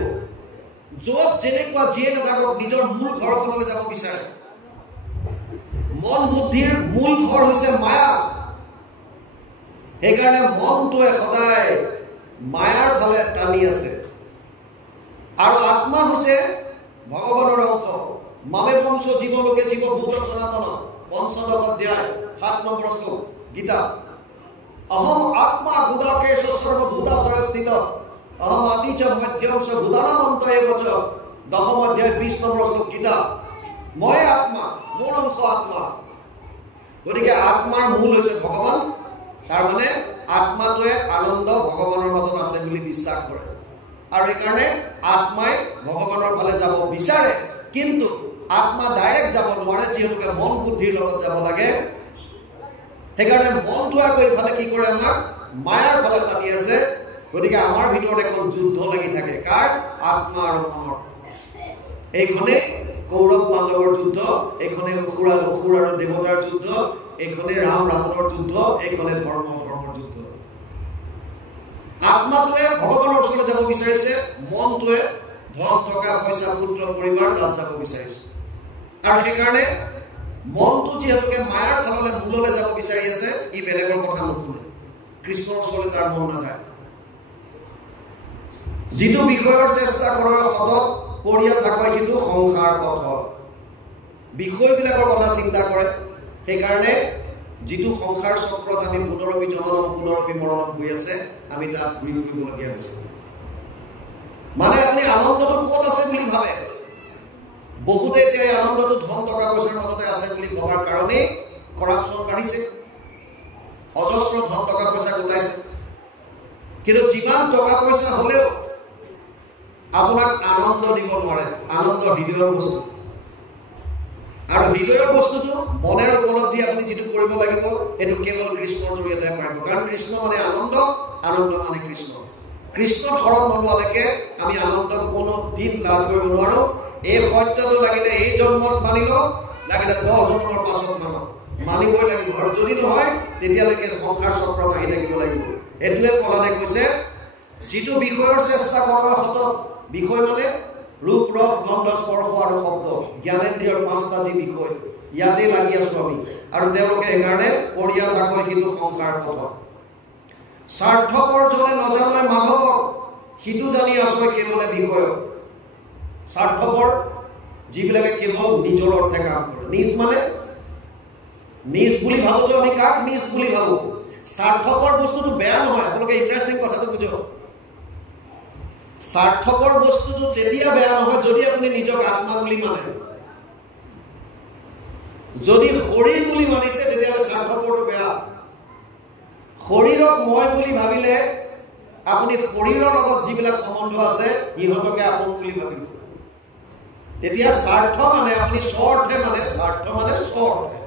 য'ত যেনেকুৱা যিয়ে নাথাকক নিজৰ মূল ঘৰখনলৈ যাব বিচাৰে মন বুদ্ধিৰ মূল ঘৰ হৈছে মায়া সেইকাৰণে মনটোৱে সদায় মায়াৰ ফালে টানি আছে আৰু আত্মা হৈছে ভগৱানৰ অংশ মামে বংশ জীৱলোকে জীৱ ভূত সনাতন পঞ্চদশ অধ্যায় 7 নম্বৰ শ্লোক গীতা অহম আত্মা গুদাকেশ সর্বভূতাশয় স্থিত অহম আদি চ মধ্যম চ ভূতানামন্ত এবচ দশম অধ্যায় 20 নম্বৰ শ্লোক গীতা মই আত্মা মোৰ অংশ আত্মা গতিকে আত্মাৰ মূল হৈছে ভগৱান তাৰ মানে আত্মাটোৱে আনন্দ ভগৱানৰ মাজত আছে বুলি বিশ্বাস কৰে আৰু এই কাৰণে আত্মাই ভগৱানৰ ফালে যাব বিচাৰে কিন্তু আত্মা ডাইৰেক্ট যাব নোৱাৰে যিহেতুকে মন বুদ্ধিৰ লগত যাব লাগে সেইকাৰণে মনটো আকৌ ইফালে কি কৰে আমাক মায়াৰ ফালে টানি আছে গতিকে আমাৰ ভিতৰত এখন যুদ্ধ লাগি থাকে কাৰ আত্মা আৰু মনৰ এইখনে কৌৰৱ পাণ্ডৱৰ যুদ্ধ এইখনে অসুৰ আৰু দেৱতাৰ যুদ্ধ এইখনে ৰাম ৰাৱণৰ যুদ্ধ এইখনে ধৰ্মৰ যুদ্ধ আত্মাটোৱে ভগৱানৰ ওচৰলৈ যাব বিচাৰিছে মনটোৱে ধন টকা পইচা পুত্ৰ পৰিবাৰ তাত যাব বিচাৰিছে আৰু সেইকাৰণে মনটো যিহেতুকে মায়াৰ ফাললৈ মূললৈ যাব বিচাৰি আছে ই বেলেগৰ কথা নুশুনে কৃষ্ণৰ ওচৰলৈ তাৰ মন নাযায় যিটো বিষয়ৰ চেষ্টা কৰাৰ সতত পৰিয়া থকা কিন্তু সংসাৰ পথ বিষয়বিলাকৰ কথা চিন্তা কৰে সেইকাৰণে যিটো সংসাৰ চক্ৰত আমি পুনৰপি জননম পুনৰপি মৰণম হৈ আছে আমি তাত ঘূৰি ফুৰিবলগীয়া হৈছে মানে আপুনি আনন্দটো ক'ত আছে বুলি ভাবে বহুতে এই আনন্দটো ধন টকা পইচাৰ মাজতে আছে বুলি ভবাৰ কাৰণে কৰাপচন বাঢ়িছে অজস্ৰ ধন টকা পইচা গোটাইছে কিন্তু যিমান টকা পইচা হলেও আপোনাক আনন্দ দিব নোৱাৰে আনন্দ হৃদয়ৰ বস্তু আৰু হৃদয়ৰ বস্তুটো মনেৰ উপলব্ধি আপুনি যিটো কৰিব লাগিব এইটো কেৱল কৃষ্ণৰ জৰিয়তে পাৰিব কাৰণ কৃষ্ণ মানে আনন্দ আনন্দ মানে কৃষ্ণ কৃষ্ণ শৰণ নোলোৱালৈকে আমি আনন্দ কোনো দিন লাভ কৰিব নোৱাৰো এই সত্যটো লাগিলে এই জন্মত মানিল লাগিলে 10 জন্মৰ পাছত মানিবই লাগিব আৰু যদি নহয় তেতিয়ালৈকে সংসাৰ চক্ৰত আহি থাকিব লাগিব এটোৱে পলানে কৈছে যিটো বিষয়ৰ চেষ্টা কৰাৰ হতত বিষয় মানে ৰূপ ৰস গন্ধ স্পৰ্শ আৰু শব্দ জ্ঞানেন্দ্ৰিয়ৰ 5টা যি বিষয় ইয়াতে লাগি আছো আমি আৰু তেওঁলোকে একাৰণে কৰিয়া থাকৈ কিন্তু সংসাৰ পথ স্বাৰ্থপৰ জনে নজানে মাধৱক সিটো জানি আছো কেৱলে বিষয় স্বাৰ্থপৰ যিবিলাকে কেৱল নিজৰ অৰ্থে কাম কৰে নিজ মানে নিজ বুলি ভাবোতো আমি কাক নিজ বুলি ভাবো স্বাৰ্থপৰ বস্তুটো বেয়া নহয় আপোনালোকে ইন্টাৰেষ্টিং কথাটো বুঝক স্বাৰ্থপৰ বস্তুটো তেতিয়া বেয়া নহয় যদি আপুনি নিজক আত্মা বুলি মানে যদি শৰীৰ বুলি মানিছে তেতিয়ালে স্বাৰ্থপৰটো বেয়া শৰীৰক মই বুলি ভাবিলে আপুনি শৰীৰৰ লগত যিবিলাক সম্বন্ধ আছে ইহঁতকে আপন বুলি ভাবিব তেতিয়া স্বাৰ্থ মানে আপুনি স্বাৰ্থে মানে স্বাৰ্থ মানে স্বাৰ্থে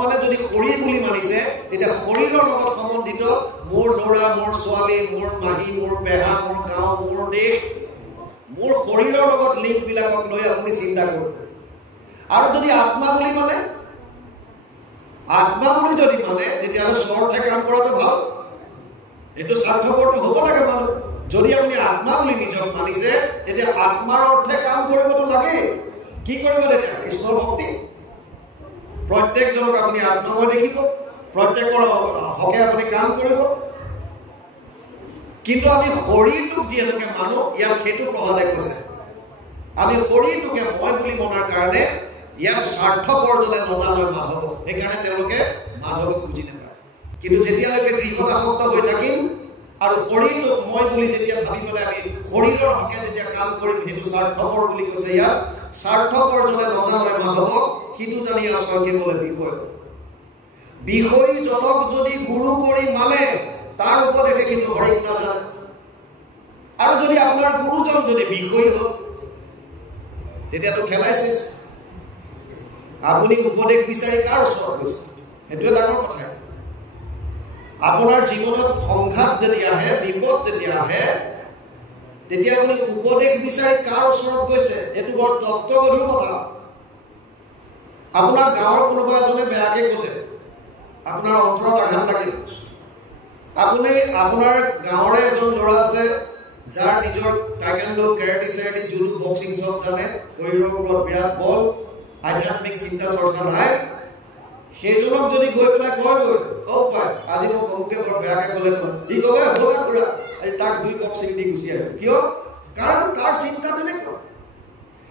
মানে যদি শৰীৰ বুলি মানিছে তেতিয়া শৰীৰৰ লগত সম্বন্ধিত মোৰ ল'ৰা মোৰ ছোৱালী মোৰ মাহী মোৰ পেহা মোৰ গাঁও মোৰ দেশ মোৰ শৰীৰৰ লগত লিংক বিলাকক লৈ আপুনি চিন্তা কৰিব আৰু যদি আত্মা বুলি যদি মানে তেতিয়াহ'লে স্বাৰ্থে কাম কৰাটো ভাল এইটো স্বাৰ্থপৰটো হ'ব লাগে মানুহ যদি আপুনি আত্মা বুলি নিজক মানিছে তেতিয়া আত্মাৰ অৰ্থে কাম কৰিবতো লাগে কি কৰিব তেতিয়া কৃষ্ণৰ ভক্তি প্ৰত্যেকজনক আপুনি আত্মাময় দেখিব প্ৰত্যেকৰ হকে আপুনি কাম কৰিব কিন্তু আমি শৰীৰটোক যিহেতুকে মানো ইয়াত সেইটো প্ৰভাৱে কৈছে আমি শৰীৰটোকে মই বুলি মনাৰ কাৰণে ইয়াত স্বাৰ্থপৰ জনে নজানে মাধৱ সেইকাৰণে তেওঁলোকে মাধৱক বুজি নাপায় কিন্তু যেতিয়ালৈকে গৃহত আসক্ত হৈ থাকিম আৰু শৰীৰটোক মই বুলি যেতিয়া ভাবি পেলাই আমি শৰীৰৰ হকে যেতিয়া কাম কৰিম সেইটো স্বাৰ্থপৰ বুলি কৈছে ইয়াত স্বাৰ্থপৰ জনে নজানে মাধৱক সিটো জানি আছো কেৱল বিষয় জনক যদি গুৰু কৰি মানে তাৰ উপদেশে কিন্তু হৰিক নাজানে আৰু যদি আপোনাৰ গুৰুজন যদি বিষয় হ'ল তেতিয়াতো খেলাইছে আপুনি উপদেশ বিচাৰি কাৰ ওচৰত গৈছে সেইটোৱে ডাঙৰ কথা আপোনাৰ জীৱনত সংঘাত যেতিয়া আহে বিপদ যেতিয়া আহে তেতিয়া আপুনি উপদেশ বিচাৰি কাৰ ওচৰত গৈছে এইটো বৰ তত্ত্বগধুৰ কথা আপোনাৰ গাঁৱৰ কোনোবা এজনে বেয়াকে ক'লে আপোনাৰ অন্তৰত আঘাত লাগিল আপুনি আপোনাৰ গাঁৱৰে এজন ল'ৰা আছে যাৰ নিজৰ টাইকাণ্ডো কেৰাটে চেৰাটে জুডো বক্সিং সব জানে শৰীৰৰ ওপৰত বিৰাট বল আধ্যাত্মিক চিন্তা চৰ্চা নাই সেইজনক যদি গৈ পেলাই কয় আজি মই বহুকে বৰ বেয়াকে ক'লে নহয় কি ক'ব ভগা খুৰা আজি তাক 2 বক্সিং দি গুচি আহিব কিয় কাৰণ তাৰ চিন্তা তেনেকুৱা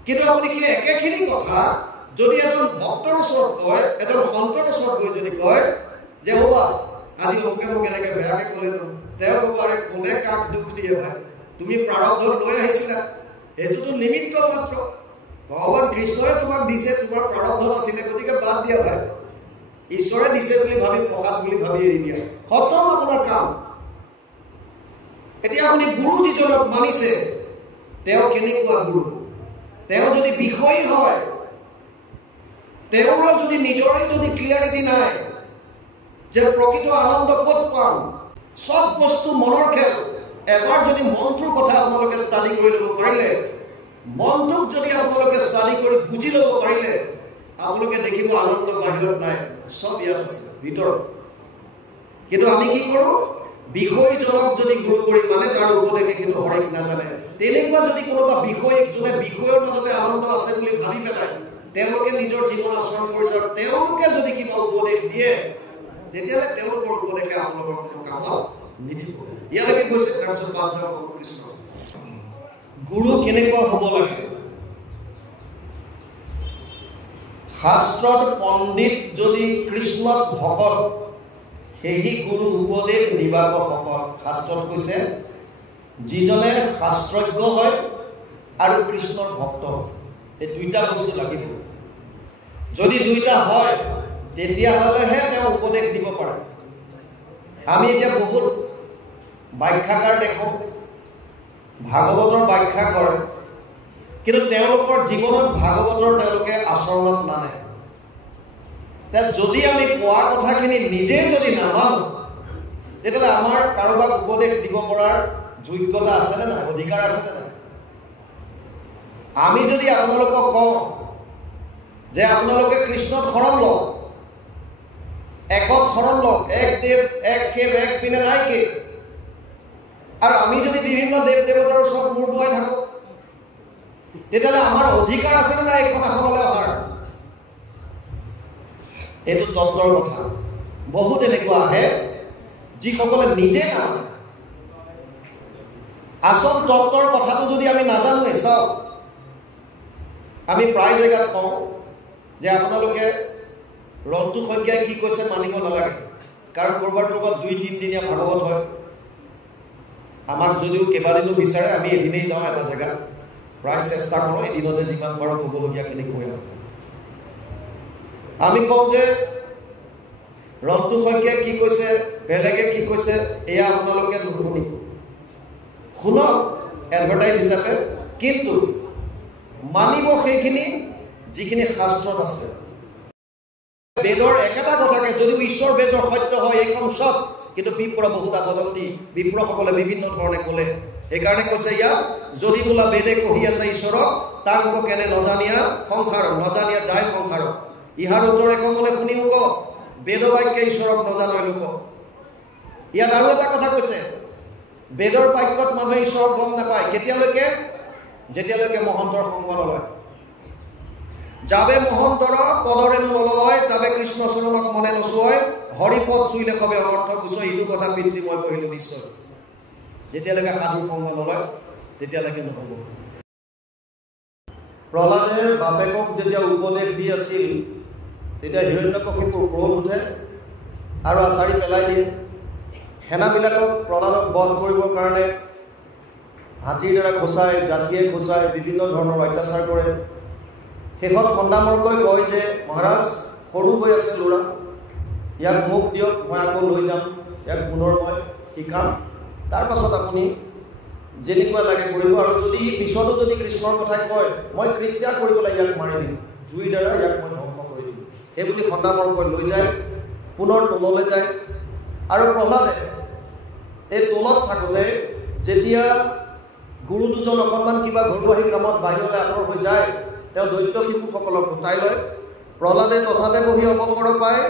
কিন্তু আপুনি সেই একেখিনি কথা যদি এজন ভক্তৰ ওচৰত কয় এজন সন্তৰ ওচৰত গৈ যদি কয় যে বাবা আজি অমুকে মোক এনেকে বেয়াকে ক'লে নহয় তেওঁ ক'ব আৰে কোনে কাক দুখ দিয়ে ভাই তুমি প্ৰাৰব্ধ লৈ আহিছিলা এইটোতো নিমিত্ত মাত্ৰ ভগৱান কৃষ্ণই তোমাক দিছে তোমাৰ প্ৰাৰব্ধ নাছিলে গতিকে বাদ দিয়া ভাই ঈশ্বৰে দিছে বুলি ভাবি প্ৰসাদ বুলি ভাবি এৰি দিয়া খতম আপোনাৰ কাম এতিয়া আপুনি গুৰু যিজনক মানিছে তেওঁ কেনেকুৱা গুৰু তেওঁ যদি বিষয় হয় তেওঁৰ যদি নিজৰে যদি ক্লিয়াৰিটি নাই যে প্ৰকৃত আনন্দ ক'ত পাম সব বস্তু মনৰ খেল এবাৰ যদি মন্ত্ৰৰ কথা আপোনালোকে ষ্টাডি কৰি ল'ব পাৰিলে মন্ত্ৰক যদি আপোনালোকে ষ্টাডি কৰি বুজি ল'ব পাৰিলে আপোনালোকে দেখিব আনন্দ বাহিৰত নাই সব ইয়াত আছে ভিতৰত কিন্তু আমি কি কৰোঁ বিষয়জনক যদি গুৰু কৰি মানে তাৰ উপদেশে কিন্তু হৰিক নাজানে তেনেকুৱা যদি কোনোবা বিষয়ক যোনে বিষয়ৰ মাজতে আনন্দ আছে বুলি ভাবি পেলাই তেওঁলোকে নিজৰ জীৱন আচৰণ কৰিছে আৰু তেওঁলোকে যদি কিবা উপদেশ দিয়ে তেতিয়াহ'লে তেওঁলোকৰ উপদেশে আপোনালোকৰ কোনো কামত নিদিব ইয়ালৈকে গৈছে তাৰপিছত বাঞ্ছা কৃষ্ণ গুৰু কেনেকুৱা হ'ব লাগে শাস্ত্ৰত পণ্ডিত যদি কৃষ্ণত ভকত সেই গুৰু উপদেশ নিবাসকল শাস্ত্ৰত কৈছে যিজনে শাস্ত্ৰজ্ঞ হয় আৰু কৃষ্ণৰ ভক্ত এই দুইটা বস্তু লাগিব যদি দুইটা হয় তেতিয়াহ'লেহে তেওঁ উপদেশ দিব পাৰে আমি এতিয়া বহুত ব্যাখ্যাকাৰ দেখোঁ ভাগৱতৰ ব্যাখ্যা কৰে কিন্তু তেওঁলোকৰ জীৱনত ভাগৱতৰ তেওঁলোকে আচৰণত নানে যদি আমি কোৱা কথাখিনি নিজে যদি নামানো তেতিয়াহ'লে আমাৰ কাৰোবাক উপদেশ দিব পৰাৰ যোগ্যতা আছেনে নাই, অধিকাৰ আছেনে নাই? আমি যদি আপোনালোকক কওঁ যে আপোনালোকে কৃষ্ণত শৰণ লওক, একত শৰণ লওক, এক দেৱ এক সেৱ এক পিনে নাইকে, আৰু আমি যদি বিভিন্ন দেৱ দেৱতাৰ ওচৰত মূৰ ধুৱাই থাকোঁ তেতিয়াহ'লে আমাৰ অধিকাৰ আছেনে নাই এইখন আসনলৈ অহাৰ? এইটো তত্ত্বৰ কথা। বহুত এনেকুৱা আহে যিসকলে নিজে নামানে। আচল তত্ত্বৰ কথাটো যদি আমি নাজানোৱে, চাওক আমি প্ৰায় জেগাত কওঁ যে আপোনালোকে ৰন্তু শইকীয়াই কি কৈছে মানিব নালাগে, কাৰণ ক'ৰবাত 2-3 দিনীয়া ভাগৱত হয়। আমাক যদিও কেইবাদিনো বিচাৰে আমি এদিনেই যাওঁ এটা জেগাত, প্ৰায় চেষ্টা কৰোঁ এদিনতে যিমান পাৰোঁ ক'বলগীয়াখিনি কৈ আহোঁ। আমি কওঁ যে ৰন্তু শইকীয়াই কি কৈছে, বেলেগে কি কৈছে, এয়া আপোনালোকে নুশুনিব, শুনক এডভাৰটাইজ হিচাপে, কিন্তু মানিব সেইখিনি যিখিনি শাস্ত্ৰত আছে। বেদৰ একেটা কথাকে যদিও ঈশ্বৰ বেদৰ সত্য হয় এইখন চব, কিন্তু বিপ্ৰ বহুত আপদন্তি, বিপ্ৰসকলে বিভিন্ন ধৰণে ক'লে। সেইকাৰণে কৈছে ইয়াত, যদি বোলা বেদে কহি আছে ঈশ্বৰক, তাক কেনে নজানিয়া সংসাৰ, নজানিয়া যায় সংসাৰ। ইহাৰ উত্তৰে কমলে শুনিও ক, বেদ বাক্যে ঈশ্বৰক নজানয় লোক। ইয়াত আৰু এটা কথা কৈছে, বেদৰ বাক্যত মানুহে ঈশ্বৰক গম নাপায় কেতিয়ালৈকে, যেতিয়ালৈকে মহন্তৰ সংগ নলয়। যাবে মহন্তৰ পদৰেনো নলয়, তাবে কৃষ্ণ চৰণক মনে নচুৱাই, হৰিপদ চুইলে সবে অনৰ্থ গুচয়। এইটো কথা পিতৃ মই কৈলোঁ নিশ্চয়, যেতিয়ালৈকে সাধুৰ সংগ নলয় তেতিয়ালৈকে নহ'ব। প্ৰহ্লাদে বাপেকক যেতিয়া উপদেশ দি আছিল তেতিয়া হিৰণ্যকশিপুৰ ক্ৰোধ উঠে আৰু আচাৰি পেলাই দিয়ে। সেনাবিলাকক প্ৰহ্লাদক বধ কৰিবৰ কাৰণে হাতীৰ দ্বাৰা খোচাই, জাঠিয়ে খোচাই, বিভিন্ন ধৰণৰ অত্যাচাৰ কৰে। শেষত খণ্ডামৰকৈ কয় যে মহাৰাজ সৰু হৈ আছে ল'ৰা, ইয়াক মোক দিয়ক, মই আকৌ লৈ যাম, ইয়াক পুনৰ মই শিকাম, তাৰ পাছত আপুনি যেনেকুৱা লাগে কৰিব, আৰু যদি পিছতো যদি কৃষ্ণৰ কথাই কয় মই কৃত্যা কৰি পেলাই ইয়াক মাৰি দিম, জুইৰ দ্বাৰা ইয়াক মই ধ্বংস কৰি দিম, সেইবুলি খণ্ডামৰকৈ লৈ যায়, পুনৰ তললৈ যায়। আৰু প্ৰহ্লাদে এই তলত থাকোঁতে যেতিয়া গুৰু দুজন অকণমান কিবা ঘৰুৱাহী কামত বাহিৰলৈ আঁতৰ হৈ যায়, তেওঁ দৈত্য শিশুসকলক গোটাই লয়। প্ৰহ্লাদে তথাতে বহি অৱসৰ পায়,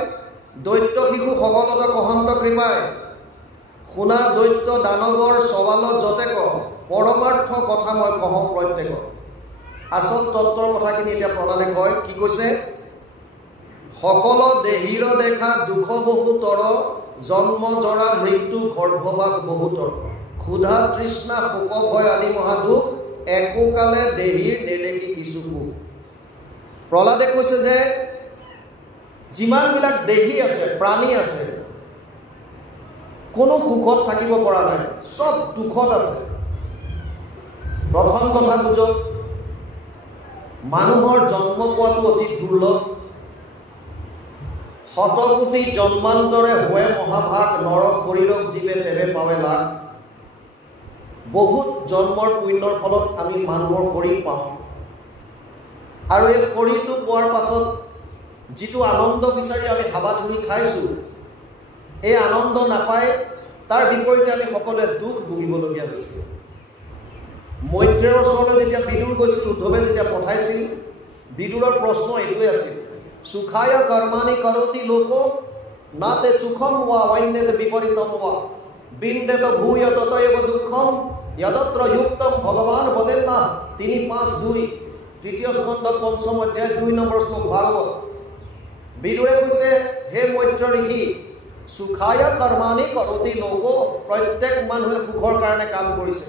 দৈত্য শিশু সকলত কহন্ত কৃপায়, শুনা দৈত্য দানৱৰ সৱালত যতেক, পৰমাৰ্থ কথা মই কহওঁ প্ৰত্যেক। আচল তত্ত্বৰ কথাখিনি এতিয়া প্ৰহ্লাদে কয়, কি কৈছে, সকল দেহীৰ দেখা দুখ বহুতৰ, জন্ম জৰা মৃত্যু গৰ্ভবাস বহুতৰ, ক্ষুধা তৃষ্ণা শোক ভয় আদি মহাদুখ, একোকালে দেহীৰ নেদেখি কিছু সুখ। প্ৰহ্লাদে কৈছে যে যিমানবিলাক দেহী আছে, প্ৰাণী আছে, কোনো সুখত থাকিব পৰা নাই, চব দুখত আছে। প্ৰথম কথা বুজক, মানুহৰ জন্ম পোৱাটো অতি দুৰ্লভ। শতকোটি জন্মান্তৰে হোৱে মহাভাগ, নৰ শৰীৰক জীৱে তেৱে পাৱে লাভ। বহুত জন্মৰ পুণ্যৰ ফলত আমি মানুহৰ শৰীৰ পাওঁ, আৰু এই শৰীৰটো পোৱাৰ পাছত যিটো আনন্দ বিচাৰি আমি হাবাথুৰি খাইছোঁ, এই আনন্দ নাপাই তাৰ বিপৰীতে আমি সকলোৱে দুখ ভুগিবলগীয়া হৈছিল। মৈত্ৰেয়ৰ ওচৰলৈ যেতিয়া বিদুৰ গৈছিল, উদ্ধৱে যেতিয়া পঠাইছিল, বিদুৰৰ প্ৰশ্ন এইটোৱে আছিল, সুখায় কৰ্মাণি কৰতি লোক, নাতে সুখম ৱা অন্যতে বিপৰীতম ৱা, বিন্দেত ভূয় ততএব দুঃখম, যদত্র যুক্তম ভগবান বদেন্না। 3:5-2 তৃতীয় স্কন্ধ 5ম অধ্যায় 2 নম্বৰ শ্লোক ভাগৱত। বিদুৰে কৈছে, হে মৈত্ৰ ঋষি, সুখায় কৰ্মাণি কৰতি লোক, প্ৰত্যেক মানুহে সুখৰ কাৰণে কাম কৰিছে।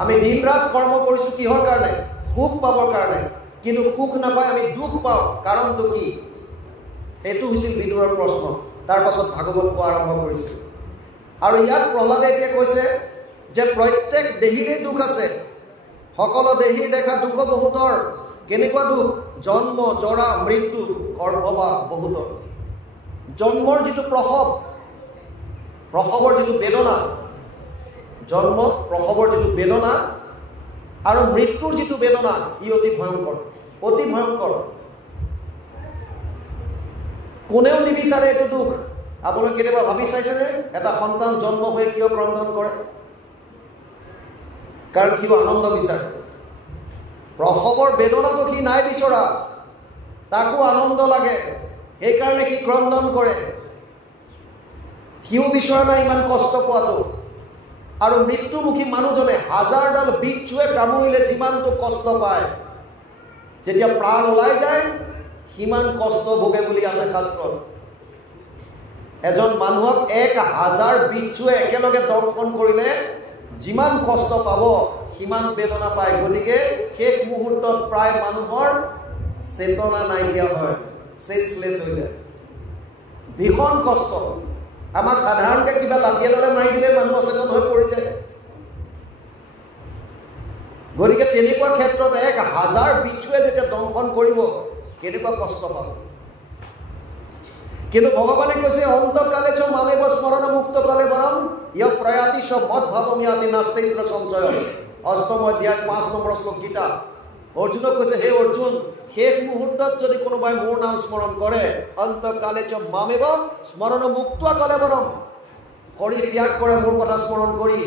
আমি দিন ৰাত কৰ্ম কৰিছোঁ কিহৰ কাৰণে? সুখ পাবৰ কাৰণে, কিন্তু সুখ নাপাই আমি দুখ পাওঁ, কাৰণটো কি? এইটো হৈছিল বিদুৰৰ প্ৰশ্ন। তাৰ পাছত ভাগৱত কোৱা আৰম্ভ কৰিছে। আৰু ইয়াত প্ৰহ্লাদে এতিয়া কৈছে যে প্ৰত্যেক দেহীৰে দুখ আছে, সকলো দেহীৰ দেখা দুখ বহুতৰ। কেনেকুৱা দুখ? জন্ম জৰা মৃত্যু গৰ্ভবাস বহুতৰ। জন্মৰ যিটো প্ৰসৱৰ যিটো বেদনা, জন্ম প্ৰসৱৰ যিটো বেদনা আৰু মৃত্যুৰ যিটো বেদনা, ই অতি ভয়ংকৰ, অতি ভয়ংকৰ। কোনেও নিবিচাৰে এইটো দুখ। আপোনালোকে কেতিয়াবা ভাবি চাইছেনে এটা সন্তান জন্ম হৈ কিয় ক্ৰন্দন কৰে? কাৰণ সিও আনন্দ বিচাৰে। প্ৰসৱৰ বেদনাটো সি নাই বিচৰা, তাকো আনন্দ লাগে, সেইকাৰণে সি ক্ৰন্দন কৰে। সিও বিচৰা নাই ইমান কষ্ট পোৱাটো। আৰু মৃত্যুমুখী মানুহজনে হাজাৰডাল বিচ্ছুৱে কামুৰিলে যিমানটো কষ্ট পায়, যেতিয়া প্ৰাণ ওলাই যায় সিমান কষ্ট ভোগে বুলি আছে শাস্ত্ৰত। এজন মানুহক 1000 বিচ্ছুৱে একেলগে দংশন কৰিলে যিমান কষ্ট পাব সিমান বেদনা পায়। গতিকে শেষ মুহূৰ্তত প্ৰায় মানুহৰ চেতনা নাইকিয়া হয়, চেঞ্চলেছ হৈ যায়। ভীষণ কষ্ট। আমাক সাধাৰণতে কিবা লাঠি এডালে মাৰি দিলে মানুহ অচেতন হৈ পৰি যায়। গতিকে তেনেকুৱা ক্ষেত্ৰত 1000 বিচ্ছুৱে যেতিয়া দংশন কৰিব কেনেকুৱা কষ্ট পাব। কিন্তু ভগৱানে কৈছে অন্তকালে চ মামেব স্মৰণ মুক্ত কলে বৰম ইয় প্ৰয়াতি চ মত ভাবমিয়াতি নাস্তিত্ৰ সংশয়। অষ্টম অধ্যায় 5 নম্বৰ শ্লোক গীতা। অৰ্জুনক কৈছে, হে অৰ্জুন, শেষ মুহূৰ্তত যদি কোনোবাই মোৰ নাম স্মৰণ কৰে অন্তকালে চ মামেব স্মৰণ মুক্ত কলে বৰম, শৰীৰ ত্যাগ কৰে মোৰ কথা স্মৰণ কৰি,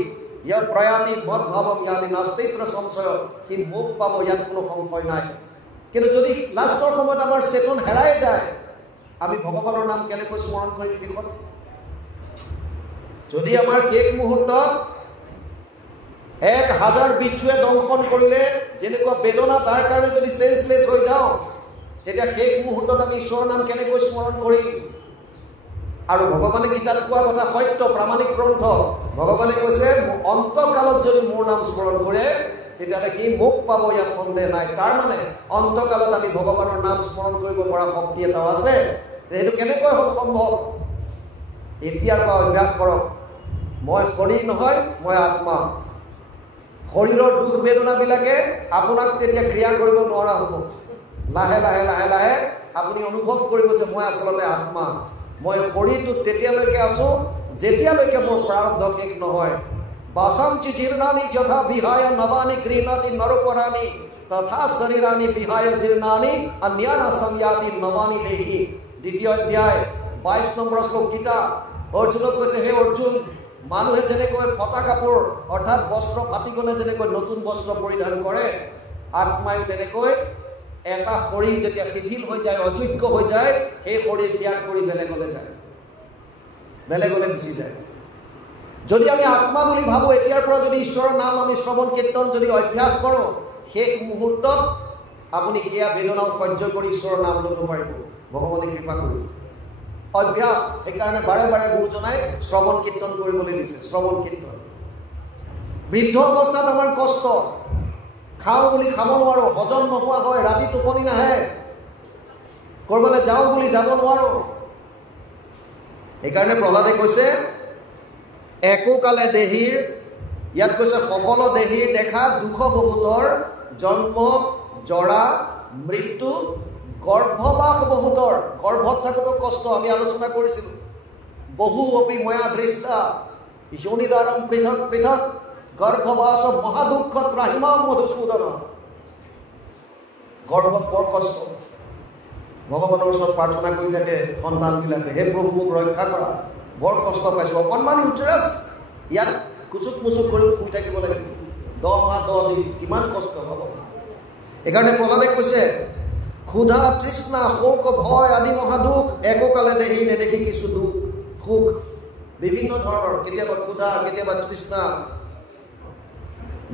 ইয় প্ৰয়াতি মত ভাবমিয়াতি নাস্তিত্র সংশয়, সি মোক পাব, ইয়াত কোনো সংশয় নাই। কিন্তু যদি লাষ্টৰ সময়ত আমাৰ চেতন হেৰাই যায়, আমি ভগৱানৰ নাম কেনেকৈ স্মৰণ কৰিম শেষত? যদি আমাৰ শেষ মুহূৰ্তত 1000 বিচ্ছুৱে দংশন কৰিলে যেনেকুৱা বেদনা, তাৰ কাৰণে যদি চেঞ্চলেছ হৈ যাওঁ, তেতিয়া শেষ মুহূৰ্তত আমি ঈশ্বৰৰ নাম কেনেকৈ স্মৰণ কৰিম? আৰু ভগৱানে গীতাত কোৱা কথা সত্য, প্ৰামাণিক গ্ৰন্থ। ভগৱানে কৈছে অন্তকালত যদি মোৰ নাম স্মৰণ কৰে তেতিয়াহ'লে সি মোক পাব, ইয়াত সন্দেহ নাই। তাৰ মানে অন্তকালত আমি ভগৱানৰ নাম স্মৰণ কৰিব পৰা শক্তি এটাও আছে। সেইটো কেনেকৈ সম্ভৱ? এতিয়াৰ পৰা অভ্যাস কৰক। মই শৰীৰ নহয়, মই আত্মা। শৰীৰৰ দুখ বেদনাবিলাকে আপোনাক তেতিয়া ক্ৰিয়া কৰিব নোৱাৰা হ'ব। লাহে লাহে লাহে লাহে আপুনি অনুভৱ কৰিব যে মই আচলতে আত্মা। মই শৰীৰটোত তেতিয়ালৈকে আছোঁ যেতিয়ালৈকে মোৰ প্ৰাৰব্ধ শেষ নহয়। বাসাঞ্চি জীৰ্ণানি যথা বিহায় নবানি গৃহণাতি নৰপৰাণি তথা শৰীৰানি বিহায় জীৰ্ণানি অন্যানা সংয়াতি নবানি দেহি। 2য় অধ্যায় 22 নম্বৰ শ্লোক গীতা। অৰ্জুনক কৈছে, হে অৰ্জুন, মানুহে যেনেকৈ ফটা কাপোৰ অৰ্থাৎ বস্ত্ৰ ফাটি গ'লে যেনেকৈ নতুন বস্ত্ৰ পৰিধান কৰে, আত্মায়ো তেনেকৈ এটা শৰীৰ যেতিয়া শিথিল হৈ যায়, অযোগ্য হৈ যায়, সেই শৰীৰ ত্যাগ কৰি বেলেগলৈ যায়, বেলেগলৈ গুচি যায়। যদি আমি আত্মা বুলি ভাবোঁ, এতিয়াৰ পৰা যদি ঈশ্বৰৰ নাম আমি শ্ৰৱণ কীৰ্তন যদি অভ্যাস কৰোঁ, শেষ মুহূৰ্তত আপুনি সেয়া বেদনাও সহ্য কৰি ঈশ্বৰৰ নাম ল'ব পাৰিব, ভগৱানে কৃপা কৰিব। অভ্যাস। সেইকাৰণে বাৰে বাৰে গুৰুজনাই শ্ৰৱণ কীৰ্তন কৰিবলৈ দিছে। শ্ৰৱণ কীৰ্তন। বৃদ্ধ অৱস্থাত আমাৰ কষ্ট, খাওঁ বুলি খাব নোৱাৰোঁ, হজম নোহোৱা হয়, ৰাতি টোপনি নাহে, ক'ৰবালৈ যাওঁ বুলি যাব নোৱাৰোঁ। সেইকাৰণে প্ৰহ্লাদে কৈছে একোকালে দেহীৰ, ইয়াত কৈছে সকল দেহীৰ দেখা দুখ বহুতৰ, জন্ম জৰা মৃত্যু গৰ্ভবাস বহুতৰ। গৰ্ভত থাকোঁতো কষ্ট, আমি আলোচনা কৰিছিলোঁ। বহু অপি ময়া দৃষ্টা যোনিদাৰম পৃথক পৃথক গৰ্ভবাস মহাদুঃখ ত্ৰাহিমাম মধুসূদন। গৰ্ভত বৰ কষ্ট। ভগৱানৰ ওচৰত প্ৰাৰ্থনা কৰি থাকে সন্তানবিলাকে, হে প্ৰভু মোক ৰক্ষা কৰা, বৰ কষ্ট পাইছোঁ। অকণমান ইউটেৰাছ ইয়াত কুচুক মুচুক কৰি শুই থাকিব লাগিব 10 মাহ 10 দিন, কিমান কষ্ট পাব। সেইকাৰণে প্ৰহ্লাদে কৈছে ক্ষুধা তৃষ্ণা শোক ভয় আদি মহাদুখ একোকালে দেহি নেদেখি কিছু দুখ সুখ। বিভিন্ন ধৰণৰ, কেতিয়াবা ক্ষুধা, কেতিয়াবা তৃষ্ণা।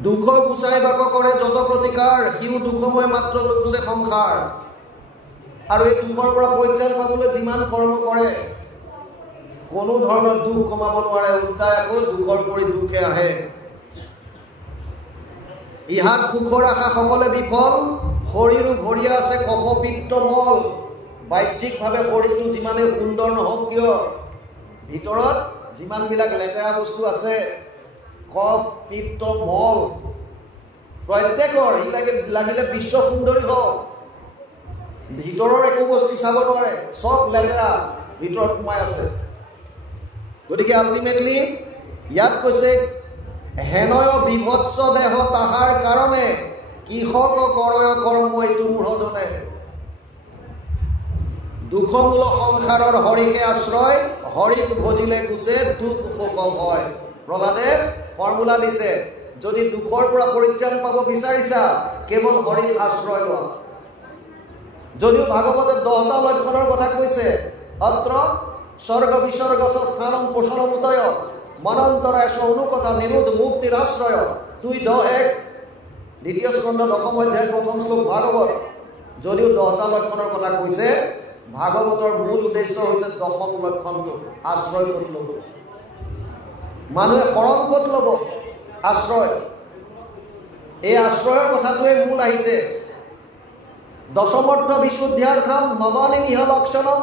দুখ গুচাই বাক কৰে যত প্ৰতিকাৰ, সিও দুখময় মাত্ৰ নুগুচে সংসাৰ। আৰু এই দুখৰ পৰা পৰিত্ৰাণ পাবলৈ যিমান কৰ্ম কৰে, কোনো ধৰণৰ দুখ কমাব নোৱাৰে, উল্টাই আকৌ দুখৰ পৰি দুখে আহে। ইহাত সুখৰ আশা সকলে বিফল, শৰীৰো ভৰিয়া আছে কফ পিত্ত মল। বাহ্যিকভাৱে শৰীৰটো যিমানে সুন্দৰ নহওক কিয়, ভিতৰত যিমানবিলাক লেতেৰা বস্তু আছে, কফ পিত্ত মল প্ৰত্যেকৰ, ই লাগিলে বিশ্ব সুন্দৰী হওক, ভিতৰৰ একো বস্তু চাব নোৱাৰে, চব লেতেৰা ভিতৰত সোমাই আছে। গতিকে আল্টিমেটলি ইয়াত কৈছে হেনয় বিভৎস দেহ তাহাৰ কাৰণে, কৃষক কৰয় কৰ্ম এইটো মূঢ়জনে। দুখমূল সংসাৰৰ হৰিকে আশ্ৰয়, হৰিক ভজিলে গুচে দুখ শোক ভয়। প্ৰহ্লাদে ফৰ্মুলা দিছে, যদি দুখৰ পৰা পৰিত্ৰাণ পাব বিচাৰিছা কেৱল হৰিক আশ্ৰয় লোৱা। যদিও ভাগৱতে 10টা লক্ষণৰ কথা কৈছে, অত্ৰ স্বৰ্গ বিসৰ্গ স্থানম পোষণমুতয় মনন্তৰায় অনুকতা নিৰোধ মুক্তিৰ আশ্ৰয় 2:10 দ্বিতীয় স্কন্ধ 10ম অধ্যায় 1ম শ্লোক ভাগৱত। যদিও 10টা লক্ষণৰ কথা কৈছে, ভাগৱতৰ মূল উদ্দেশ্য হৈছে 10ম লক্ষণটো, আশ্ৰয় ক'ত ল'ব, মানুহে শৰণ ক'ত ল'ব, আশ্ৰয়। এই আশ্ৰয়ৰ কথাটোৱে মূল আহিছে। দশমৰ্থ বিশুদ্ধ্যাৰ্থম নমানি নিহ লক্ষণম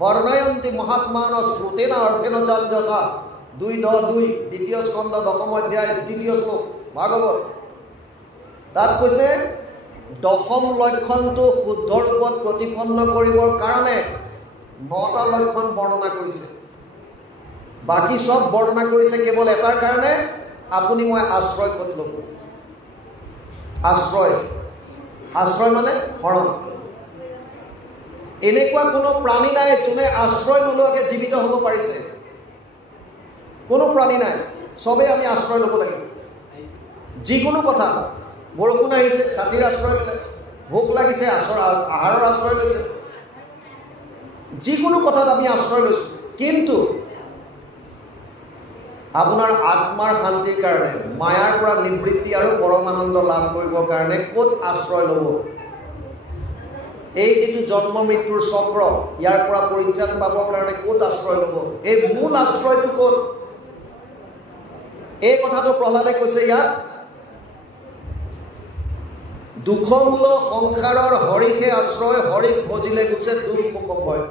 বৰ্ণয়ন্তি মহাত্মান শ্ৰুতেন অৰ্থেন চাঞ্জসা 2:2 দ্বিতীয় স্কন্ধ 10ম অধ্যায় 2য় শ্লোক ভাগৱত। তাত কৈছে 10ম লক্ষণটো শুদ্ধ ৰূপত প্ৰতিপন্ন কৰিবৰ কাৰণে 9টা লক্ষণ বৰ্ণনা কৰিছে। বাকী সব বৰ্ণনা কৰিছে কেৱল এটাৰ কাৰণে, আপুনি মই আশ্ৰয় ক'ত ল'ব। আশ্ৰয়, আশ্ৰয় মানে শৰণ। এনেকুৱা কোনো প্ৰাণী নাই যোনে আশ্ৰয় নোলোৱাকৈ জীৱিত হ'ব পাৰিছে। কোনো প্ৰাণী নাই, চবেই আমি আশ্ৰয় ল'ব লাগিব। যিকোনো কথা, বৰষুণ আহিছে ছাতিৰ আশ্ৰয় ল'লে, ভোক লাগিছে আহাৰৰ আশ্ৰয় লৈছে, যিকোনো কথাত আমি আশ্ৰয় লৈছোঁ। কিন্তু আপোনাৰ আত্মাৰ শান্তিৰ কাৰণে, মায়াৰ পৰা নিবৃত্তি আৰু পৰমানন্দ লাভ কৰিবৰ কাৰণে ক'ত আশ্ৰয় ল'ব? এই যিটো জন্ম মৃত্যুৰ চক্ৰ, ইয়াৰ পৰা পৰিত্ৰাণ পাবৰ কাৰণে ক'ত আশ্ৰয় ল'ব? এই মূল আশ্ৰয়টো ক'ত? এই কথাটো প্ৰহ্লাদে কৈছে ইয়াত, দুখমূল সংসাৰৰ হৰিকে আশ্ৰয়, হৰিক ভজিলে গুচে দুখ শোক ভয়।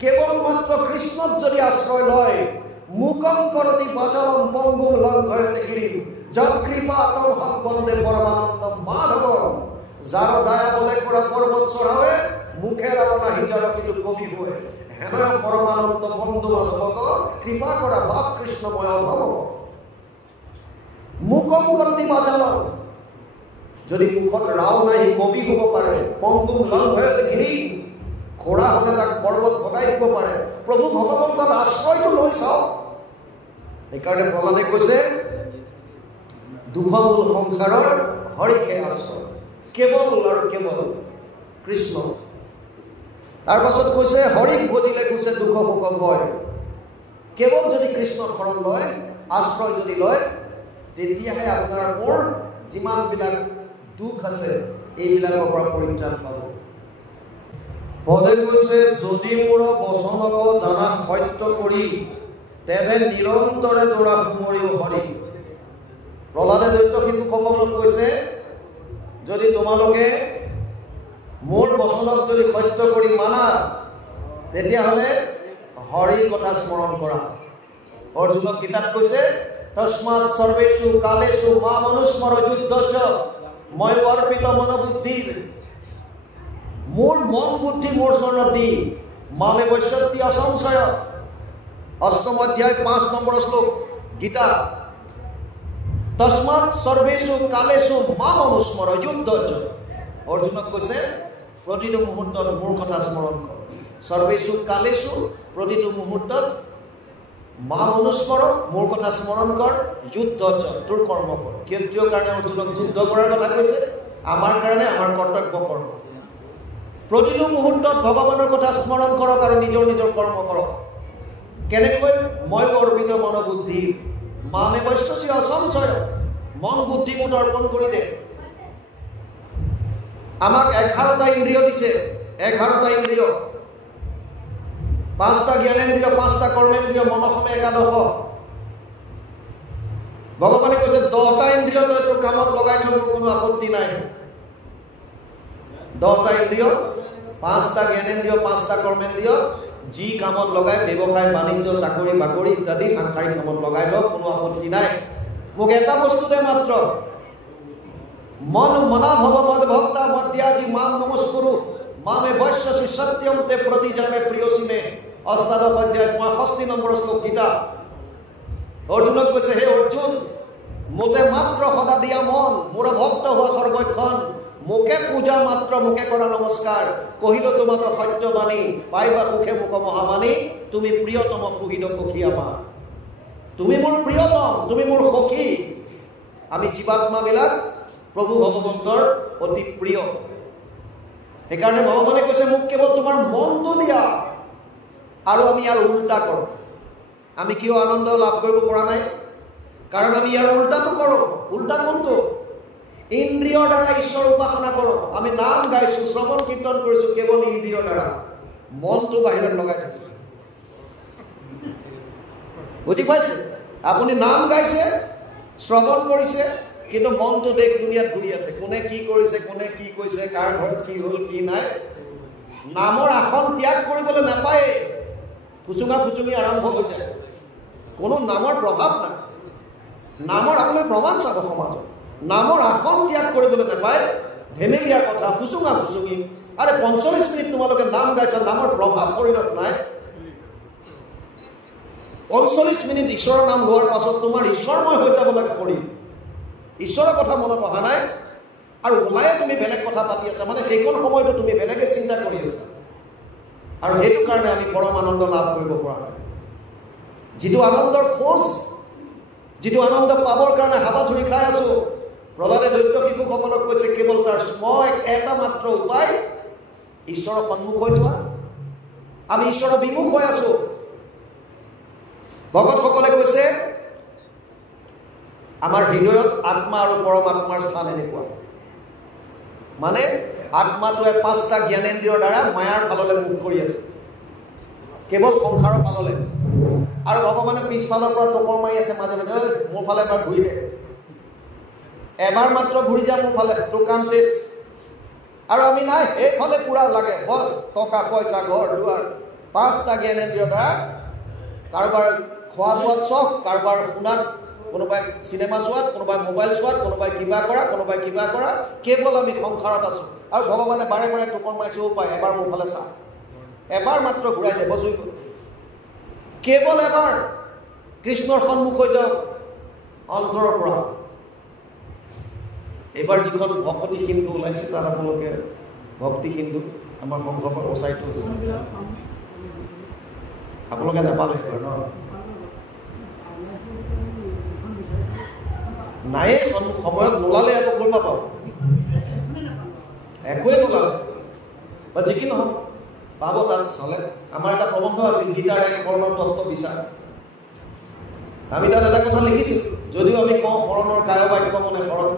কেৱল মাত্ৰ কৃষ্ণত যদি আশ্ৰয় লয়, মুকং কৰতি বচনম পঙ্গুম লংঘয়তে গিৰিম যৎ কৃপা তমহং বন্দে পৰমানন্দম মাধৱম। যাৰ দয়া বলে কৰা পৰ্বত চঢ়াৱে, মুখে ৰাৱণা হিজৰ কিন্তু কবি হয়। হেনয় পৰমানন্দ বন্ধু মাধৱক কৃপা কৰা বাপ কৃষ্ণময় ভৱ। মুকং কৰতি বচনম, যদি মুখত ৰাও নাই কবি হ'ব পাৰে। পঙ্গুম লংঘয়তে গিৰিম, খোৰা হ'লে তাক পৰ্বত ভগাই দিব পাৰে। প্ৰভু ভগৱন্তৰ আশ্ৰয়টো লৈ চাওক। সেইকাৰণে প্ৰহ্লাদে কৈছে দুখমূল সংসাৰৰ হৰিকে আশ্ৰয়, কেৱল আৰু কেৱল কৃষ্ণ। তাৰ পাছত কৈছে হৰিক ভজিলে গুচে দুখ শোক ভয়। কেৱল যদি কৃষ্ণৰ শৰণ লয়, আশ্ৰয় যদি লয়, তেতিয়াহে আপোনাৰ মোৰ যিমানবিলাক দুখ আছে এইবিলাকৰ পৰা পৰিত্ৰাণ পাব। পদে কৈছে যদি মোৰ বচনক জানা সত্য কৰি, তেৱে নিৰন্তৰে তোৰা সুমৰিও হৰি। প্ৰহ্লাদে দৈত্য শিশুসকলক কৈছে, যদি তোমালোকে মোৰ বচনক যদি সত্য কৰি মানা, তেতিয়াহ'লে হৰিৰ কথা স্মৰণ কৰা। অৰ্জুনক গীতাত কৈছে তস্মাৎ সৰ্বেষু কালেষু মাম অনুস্মৰ যুদ্ধ মই অৰ্পিত মনোবুদ্ধিৰ। মোৰ মন বুদ্ধি মোৰ চৰণত দি মামে বৈশ্যতি অসংশয় 8ম অধ্যায় 5 নম্বৰ শ্লোক গীতা। তস্মাৎ সৰ্বেষু কালেষু মাম অনুস্মৰ যুদ্ধ। অৰ্জুনক কৈছে প্ৰতিটো মুহূৰ্তত মোৰ কথা স্মৰণ কৰ। সৰ্বেষু কালেষু, প্ৰতিটো মুহূৰ্তত মাম অনুস্মৰ, মোৰ কথা স্মৰণ কৰ। যুদ্ধ, তোৰ কৰ্ম কৰ। ক্ষত্ৰিয়ৰ কাৰণে অৰ্জুনক যুদ্ধ কৰাৰ কথা কৈছে, আমাৰ কাৰণে আমাৰ কৰ্তব্য কৰ্ম। প্ৰতিটো মুহূৰ্তত ভগৱানৰ কথা স্মৰণ কৰক আৰু নিজৰ নিজৰ কৰ্ম কৰক। কেনেকৈ? মই অৰ্পিত মনোবুদ্ধি মামে বৈশ্যসি অসংশয়, মন বুদ্ধি মোক অৰ্পণ কৰি দে। আমাক 11টা ইন্দ্ৰিয় দিছে, 11টা ইন্দ্ৰিয়, 5টা জ্ঞানেন্দ্ৰিয়, 5টা কৰ্মেন্দ্ৰিয়, মনসমে 11। ভগৱানে কৈছে 10টা ইন্দ্ৰিয় তই তোৰ কামত লগাই থ, মোৰ কোনো আপত্তি নাই। 10টা ইন্দ্ৰিয়, 5টা জ্ঞানেন্দ্ৰিয়, 5টা কৰ্মেন্দ্ৰিয়, যি কামত লগাই, ব্যৱসায় বাণিজ্য চাকৰি বাকৰি ইত্যাদি সাংসাৰিক কামত লগাই লওক, কোনো আপত্তি নাই। মোক এটা বস্তুতে মাত্ৰ মন মনা ভৱ মদ ভক্তা মধ্যাজি মাম নমস্কুৰু মামে বৈশ্যসি সত্যম তে প্ৰতিজানে প্ৰিয়সীমে। 8ম অধ্যায় 65 নম্বৰ শ্লোক গীতা। অৰ্জুনক কৈছে হে অৰ্জুন, মোতে মাত্ৰ সদা দিয়া মন, মোৰ ভক্ত হোৱা সৰ্বক্ষণ, মোকে পূজা মাত্ৰ মোকে কৰা নমস্কাৰ কহিলো তোমাক সত্যবাণী পাইবা সুখে মোক মহামানী তুমি প্ৰিয়তম সুহিদ সখী আমাৰ তুমি মোৰ প্ৰিয়তম তুমি মোৰ সখী আমি জীৱাত্মাবিলাক প্ৰভু ভগৱন্তৰ অতি প্ৰিয় সেইকাৰণে ভগৱানে কৈছে মোক কেৱল তোমাৰ মনটো দিয়া আৰু আমি ইয়াৰ উল্টা কৰোঁ আমি কিয় আনন্দ লাভ কৰিব পৰা নাই কাৰণ আমি ইয়াৰ উল্টাটো কৰোঁ উল্টা কোনটো ইন্দ্ৰিয়ৰ দ্বাৰা ঈশ্বৰ উপাসনা কৰোঁ আমি নাম গাইছোঁ শ্ৰৱণ কীৰ্তন কৰিছোঁ কেৱল ইন্দ্ৰিয়ৰ দ্বাৰা মনটো বাহিৰত লগাই থৈছোঁ বুজি পাইছে আপুনি নাম গাইছে শ্ৰৱণ কৰিছে কিন্তু মনটো দেশ দুনিয়াত ঘূৰি আছে কোনে কি কৰিছে কোনে কি কৈছে কাৰ ঘৰত কি হ'ল কি নাই নামৰ আসন ত্যাগ কৰিবলৈ নাপায় ফুচুঙা ফুচুঙি আৰম্ভ হৈ যায় কোনো নামৰ প্ৰভাৱ নাই নামৰ আপুনি প্ৰমাণ চাব সমাজত নামৰ আসন ত্যাগ কৰিবলৈ নাপায় ধেমেলীয়া কথা ফুচুঙা ফুচুঙি আৰে 45 মিনিট তোমালোকে নাম গাইছা নামৰ প্ৰভাৱ শৰীৰত নাই 45 মিনিট ঈশ্বৰৰ নাম লোৱাৰ পাছত তোমাৰ ঈশ্বৰময় হৈ যাব লাগে শৰীৰ ঈশ্বৰৰ কথা মনত অহা নাই আৰু ওলাই তুমি বেলেগ কথা পাতি আছা মানে সেইকণ সময়তো তুমি বেলেগে চিন্তা কৰি আছা আৰু সেইটো কাৰণে আমি পৰম আনন্দ লাভ কৰিব পৰা নাই যিটো আনন্দৰ খোজ যিটো আনন্দ পাবৰ কাৰণে হাবাথুৰি খাই আছো প্ৰহ্লাদে দৈত্য শিশুসকলক কৈছে কেৱল তাৰ এটা মাত্ৰ উপায় ঈশ্বৰৰ সন্মুখ হৈ যোৱা আমি ঈশ্বৰৰ বিমুখ হৈ আছো ভকতসকলে কৈছে আমাৰ হৃদয়ত আত্মা আৰু পৰমাত্মাৰ স্থান এনেকুৱা মানে আত্মাটোৱে 5টা জ্ঞানেন্দ্ৰিয়ৰ দ্বাৰা মায়াৰ ফাললৈ মুখ কৰি আছে কেৱল সংসাৰৰ ফাললৈ আৰু ভগৱানে পিছফালৰ পৰা টকৰ মাৰি আছে মাজে মাজে মোৰ ফালে এবাৰ ঘূৰি দে এবাৰ মাত্ৰ ঘূৰি যা মোৰ ফালে তোৰ কাম শেষ আৰু আমি নাই এইফালে পুৰা লাগে বছ টকা পইচা ঘৰ দুৱাৰ 5টা জ্ঞানেন্দ্ৰিয়ৰ দ্বাৰা কাৰোবাৰ খোৱা বোৱাত চখ কাৰোবাৰ শুনাত কোনোবাই চিনেমা চোৱাত কোনোবাই মোবাইল চোৱাত কোনোবাই কিবা কৰা কেৱল আমি সংসাৰত আছো আৰু ভগৱানে বাৰে বাৰে টুকৰ মাৰিছো পায় এবাৰ মোৰ ফালে চা এবাৰ মাত্ৰ ঘূৰাই দে বজুই কেৱল এবাৰ কৃষ্ণৰ সন্মুখ হৈ যাওক অন্তৰৰ পৰা এইবাৰ যিখন ভক্তি সিন্ধু ওলাইছে তাত আপোনালোকে ভক্তি সিন্ধু আমাৰ সংঘৰ প্ৰচাৰিত হৈছে আপোনালোকে নাপালে এইবাৰ ন নাই সময়ত নোলালে আকৌ কৰিব পাব একোৱে নোলালে বা যি কি নহওক পাব তাত চলে আমাৰ এটা প্ৰবন্ধ আছিল গীতাৰ এক শৰণৰ তত্ত্ব বিচাৰ আমি তাত এটা কথা লিখিছিলোঁ যদিও আমি কওঁ শৰণৰ কায় বাক্য মনে শৰণ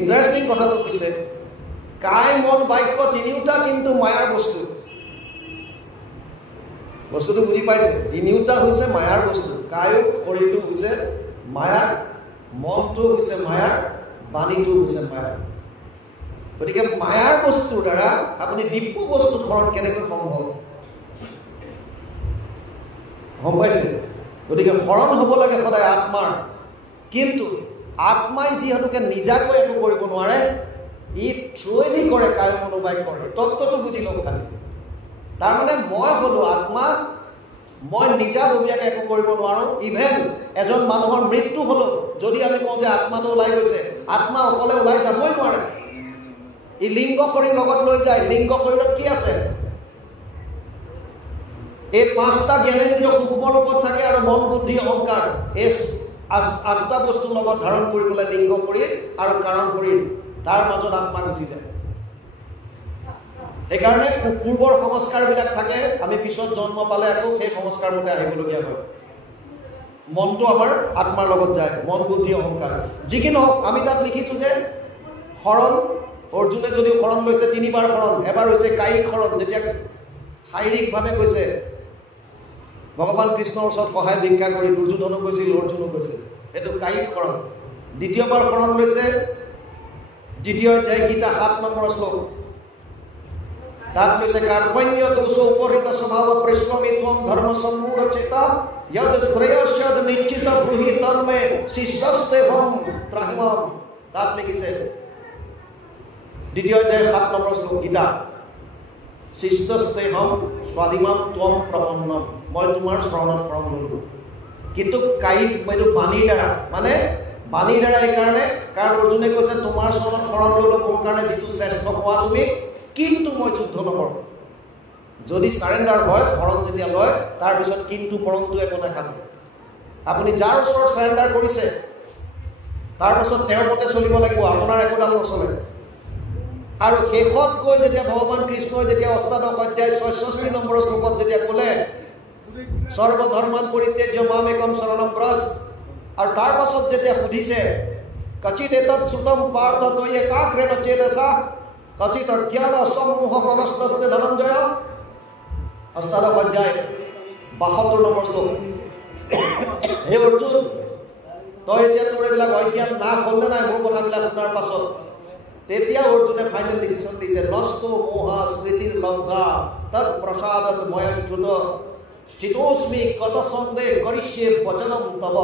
ইণ্টাৰেষ্টিং কথাটো কৈছে কায় মন বাক্য তিনিওটা কিন্তু মায়াৰ বস্তুটো বুজি পাইছে তিনিওটা হৈছে মায়াৰ বস্তু কায় শৰীৰটো হৈছে মায়াৰ মনটো হৈছে মায়াৰ বাণীটো হৈছে মায়াৰ গতিকে মায়াৰ বস্তুৰ দ্বাৰা আপুনি দিব্য বস্তুত শৰণ কেনেকৈ সম্ভৱ গম পাইছে গতিকে শৰণ হ'ব লাগে সদায় আত্মাৰ কিন্তু আত্মাই যিহেতুকে নিজাকৈ একো কৰিব নোৱাৰে ই থ্ৰুৱেদি কৰে কায় মনোবাক্যৰ তত্ত্বটো বুজি লওক খালি তাৰমানে মই হ'লো আত্মা মই নিজাববীয়াকৈ একো কৰিব নোৱাৰোঁ ইভেন এজন মানুহৰ মৃত্যু হ'লো যদি আমি কওঁ যে আত্মাটো ওলাই গৈছে আত্মা অকলে ওলাই যাবই নোৱাৰে ই লিংগ শৰীৰ লগত লৈ যায় লিংগ শৰীৰত কি আছে এই 5টা জ্ঞানেন্দ্ৰিয় সূক্ষ্ম ৰূপত থাকে আৰু মন বুদ্ধি অহংকাৰ এই 8টা বস্তুৰ লগত ধাৰণ কৰি পেলাই লিংগ শৰীৰ আৰু কাৰণ শৰীৰ তাৰ মাজত আত্মা গুচি যায় সেইকাৰণে পূৰ্বৰ সংস্কাৰবিলাক থাকে আমি পিছত জন্ম পালে আকৌ সেই সংস্কাৰ মতে আহিবলগীয়া হয় মনটো আমাৰ আত্মাৰ লগত যায় মন বুদ্ধি অহংকাৰ যি কি নহওক আমি তাত লিখিছোঁ যে শৰণ অৰ্জুনে যদি শৰণ লৈছে 3বাৰ শৰণ এবাৰ হৈছে কায়িক শৰণ যেতিয়া শাৰীৰিকভাৱে কৈছে ভগৱান কৃষ্ণৰ ওচৰত সহায় ভিক্ষা কৰি দুৰ্যোধনো কৈছিল অৰ্জুনো কৈছিল সেইটো কায়িক শৰণ দ্বিতীয়বাৰ শৰণ লৈছে দ্বিতীয় অধ্যায় গীতা 7 নম্বৰ শ্লোক তাত কৈছে কাৰ্পণ্য দোষ উপহৃত স্বভাৱ পৰিশ্ৰমিত্বম ধৰ্ম সম্মূঢ় চেতা यद শ্ৰেয়স্যদ নিশ্চিত ব্ৰুহি তন্মে শিষ্যস্তেহম ত্ৰাহিমম তাত লিখিছে দ্বিতীয় অধ্যায় 7 নম্বৰ শ্লোক গীতা শিষ্যস্তেহম স্বাধিমাম ত্বম প্ৰপন্নম মই তোমাৰ শৰণত শৰণ ললো কিন্তু কায়িক মানে বাণীৰ দ্বাৰা মানে পানীৰ দ্বাৰা এইকাৰণে, কাৰণ অৰ্জুনে কৈছে তোমাৰ চৰণত শৰণ ল'লো মোৰ কাৰণে যিটো শ্ৰেষ্ঠ পোৱা তুমি, কিন্তু মই যুদ্ধ নকৰোঁ। যদি চাৰেণ্ডাৰ হয়, শৰণ যেতিয়া লয়, তাৰপিছত কিন্তু পৰন্তু একো নাখালে। আপুনি যাৰ ওচৰত চাৰেণ্ডাৰ কৰিছে তাৰপাছত তেওঁৰ মতে চলিব লাগিব, আপোনাৰ একোডাল নচলে। আৰু শেষত গৈ যেতিয়া ভগৱান কৃষ্ণই যেতিয়া অষ্টাদশ অধ্যায় ৬৬ নম্বৰ শ্লোকত যেতিয়া ক'লে সৰ্বধৰ্মান পৰিত্যাজ্য মাম একম শৰণম ব্ৰজ, আৰু তাৰ পাছত যেতিয়া সুধিছে কচিত এতৎ শ্ৰুতম পাৰ্থ ত্বয়ি একাগ্ৰেণ চেতসা কচিত অজ্ঞান সমূহ প্ৰণষ্টস্তে ধনঞ্জয়, অষ্টাদশ অধ্যায় ৭২ নম্বৰ শ্লোক। হে অৰ্জুন, তই এতিয়া তোৰ এইবিলাক অজ্ঞান নাশ হ'ল নে নাই মোৰ কথাবিলাক শুনাৰ পাছত? তেতিয়া অৰ্জুনে ফাইনেল ডিচিশ্যন দিছে, নষ্ট মোহা স্মৃতিৰ লংঘা তৎ প্ৰসাদত ময়চ্যুত চিতোস্মি কত সন্দেহ কৰিষ্যে বচনম তব।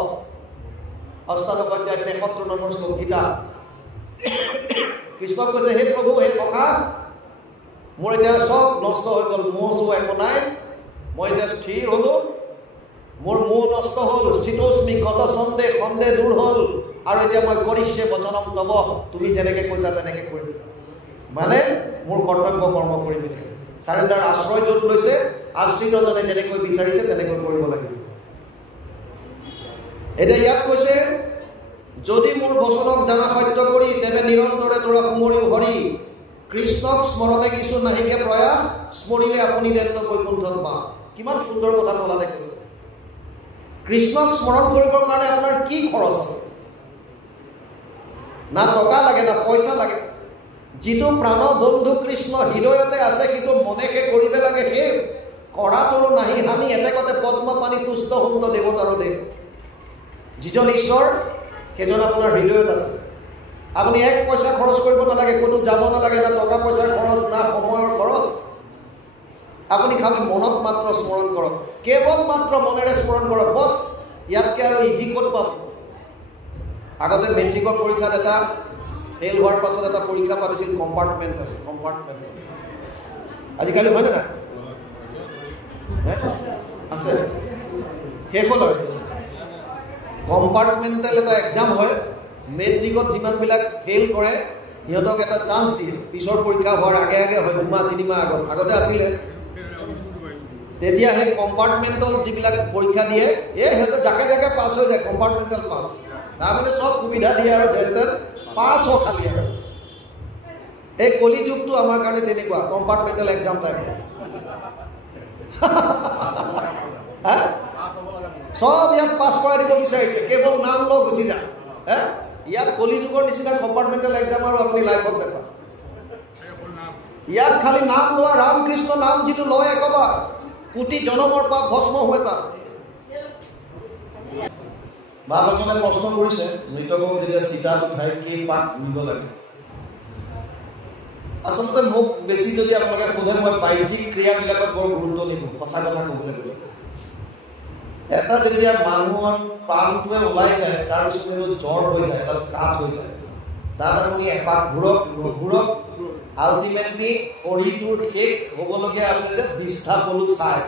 অষ্টাদশ অধ্যায় ৭৩ নম্বৰ শ্লোক গীতা। কৃষ্ণক কৈছে, হে প্ৰভু, হে সখা, মোৰ এতিয়া চব নষ্ট হৈ গ'ল, মোহ চোহ একো নাই, মই এতিয়া স্থিৰ হ'লো, মোৰ মোহ নষ্ট হ'ল, চিতোস্মি কত সন্দেহ, সন্দেহ দূৰ হ'ল, আৰু এতিয়া মই কৰিষ্যে বচনম তব, তুমি যেনেকৈ কৈছা তেনেকৈ কৰিম, মানে মোৰ কৰ্তব্য কৰ্ম কৰিম। এতিয়া চাৰেণ্ডাৰ আশ্ৰয় য'ত লৈছে, আশ্ৰিতজনে যেনেকৈ বিচাৰিছে তেনেকৈ কৰিব লাগিব। এতিয়া ইয়াত কৈছে, যদি মোৰ বচনক জানা সত্য কৰি তেবে নিৰন্তৰে তোৰা সুমৰিও হৰি, কৃষ্ণক স্মৰণে কিছু নাহিকে প্ৰয়াস, স্মৰিলে আপুনি দেন্ত বৈকুণ্ঠত বা। কিমান সুন্দৰ কথা প্ৰহ্লাদে কৈছে। কৃষ্ণক স্মৰণ কৰিবৰ কাৰণে আপোনাৰ কি খৰচ আছে? না টকা লাগে, না পইচা লাগে। যিটো প্ৰাণ বন্ধু কৃষ্ণ হৃদয়তে আছে, কিন্তু মনেকে কৰিব লাগে, সেই কৰাটোৰো নাহি হানি এতেকতে পদ্ম পানী তুষ্ট সুন্ত দেৱতাৰো দেৱ। যিজন ঈশ্বৰ সেইজন আপোনাৰ হৃদয়ত আছে। আপুনি এক পইচা খৰচ কৰিব নালাগে, ক'তো যাব নালাগে, না টকা পইচাৰ খৰচ, না সময়ৰ খৰচ। আপুনি খালি মনত মাত্ৰ স্মৰণ কৰক, কেৱল মাত্ৰ মনেৰে স্মৰণ কৰক, বছ। ইয়াতকৈ আৰু ইজি ক'ত পাব? আগতে মেট্ৰিকৰ পৰীক্ষাত এটা ফেইল হোৱাৰ পাছত এটা পৰীক্ষা পাতিছিল কম্পাৰ্টমেণ্টেল। আজিকালি হয়নে নাই? আছে, শেষ হ'ল আৰু। কম্পাৰ্টমেণ্টেল এটা এক্সাম হয়, মেট্ৰিকত যিমানবিলাক ফেইল কৰে সিহঁতক এটা চান্স দিয়ে, পিছৰ পৰীক্ষা হোৱাৰ আগে আগে হয়, 2 মাহ 3 মাহ আগতে আছিলে। তেতিয়া সেই কম্পাৰ্টমেণ্টেল যিবিলাক পৰীক্ষা দিয়ে, সিহঁতে জাকে জাকে পাছ হৈ যায়, কম্পাৰ্টমেণ্টেল পাছ। তাৰমানে চব সুবিধা দিয়ে আৰু যেন পাছ হ খালি আৰু। এই কলিযুগটো আমাৰ কাৰণে তেনেকুৱা, কম্পাৰ্টমেণ্টেল এক্সাম টাইপ। চব ইয়াত পাছ কৰাই দিব বিচাৰিছে, কেৱল নাম লওঁ গুচি যায়। ইয়াত কলিযুগৰ নিচিনা কম্পাৰ্টমেণ্টেল এক্সাম আৰু আপুনি লাইফত নাপায়। ইয়াত খালি নাম লোৱা, ৰামকৃষ্ণ নাম যিটো লয় একবাৰ, কোটি জনমৰ পাপ ভস্ম হয় তাৰ। বাপ এজনে প্ৰশ্ন কৰিছে, মৃতকক যেতিয়া চিতাত উঠাই কি পাক ঘূৰিব লাগে? আচলতে মোক বেছি যদি আপোনালোকে সোধে, মই বাহ্যিক ক্ৰিয়াবিলাকত বৰ গুৰুত্ব নিদিওঁ, সঁচা কথা ক'বলৈ গ'লে। এটা যেতিয়া মানুহৰ প্ৰাণটোৱে ওলাই যায়, তাৰপিছত সেইটো জ্বৰ হৈ যায়, তাত কাঠ হৈ যায়, তাত আপুনি এপাক ঘূৰক নুঘূৰক, আল্টিমেটলি শৰীৰটোৰ শেষ হ'বলগীয়া আছে যে বিষ্ঠা পলু চাই।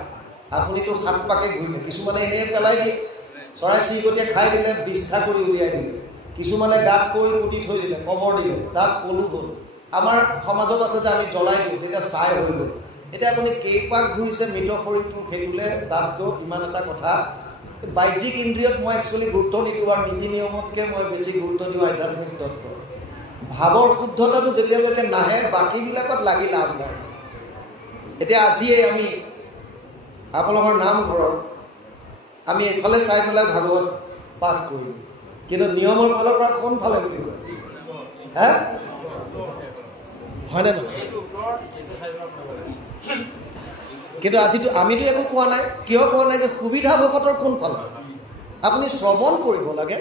আপুনিতো 7 পাকে ঘূৰিলে, কিছুমানে এনেই পেলাই দিয়ে, চৰাই চিৰিকটিয়ে খাই দিলে, বিষ্ঠা কৰি উলিয়াই দিলে, কিছুমানে গাত কৰি পুতি থৈ দিলে, কবৰ দিলে, তাত পলু হ'ল। আমাৰ সমাজত আছে যে আমি জ্বলাই দিওঁ, তেতিয়া চাই হৈ গ'ল। এতিয়া আপুনি কেইপাক ঘূৰিছে মৃত শৰীৰটো সেইটোলে, তাততো ইমান এটা কথা। বাহ্যিক ইন্দ্ৰিয়ত মই একচুৱেলি গুৰুত্ব নিদিওঁ, আৰু নীতি নিয়মতকৈ মই বেছি গুৰুত্ব দিওঁ আধ্যাত্মিক তত্ত্ব। ভাৱৰ শুদ্ধতাটো যেতিয়ালৈকে নাহে, বাকীবিলাকত লাগি লাভ নাই। এতিয়া আজিয়ে আমি আপোনালোকৰ নামঘৰত আমি এইফালে চাই পেলাই ভাগৱত পাঠ কৰিম, কিন্তু নিয়মৰ ফালৰ পৰা কোনফালে বুলি কয়? হয়নে নহয়? কিন্তু আজিতো আমিতো একো কোৱা নাই। কিয় কোৱা নাই? যে সুবিধা ভকতৰ কোনফালে আপুনি শ্ৰৱণ কৰিব লাগে।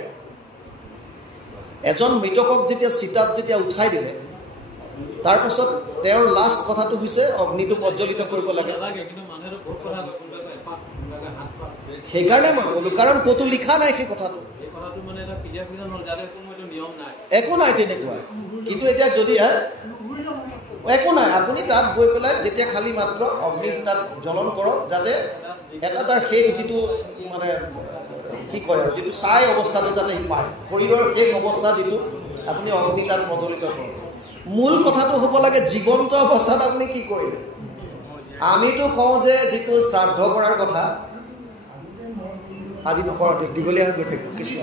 এজন মৃতকক যেতিয়া চিতাত যেতিয়া উঠাই দিলে, তাৰপাছত তেওঁৰ লাষ্ট কথাটো হৈছে অগ্নিটো প্ৰজ্বলিত কৰিব লাগে। সেইকাৰণে মই ক'লোঁ, কাৰণ ক'তো লিখা নাই সেই কথাটো, একো নাই তেনেকুৱা। কিন্তু এতিয়া যদি একো নাই, আপুনি তাত গৈ পেলাই যেতিয়া খালী মাত্ৰ অগ্নি তাত জ্বলন কৰক, যাতে এটা তাৰ শেষ যিটো মানে কি কয় আৰু যিটো চাই অৱস্থাটো যাতে সি পায়, শৰীৰৰ শেষ অৱস্থা যিটো আপুনি অগ্নি তাত প্ৰজ্বলিত কৰে। মূল কথাটো হ'ব লাগে জীৱন্ত অৱস্থাত আপুনি কি কৰিলে। আমিতো কওঁ যে যিটো শ্ৰাদ্ধ কৰাৰ কথা, আজি নকৰা দীঘলীয়া হৈ গৈ থাকিব কৃষ্ণ,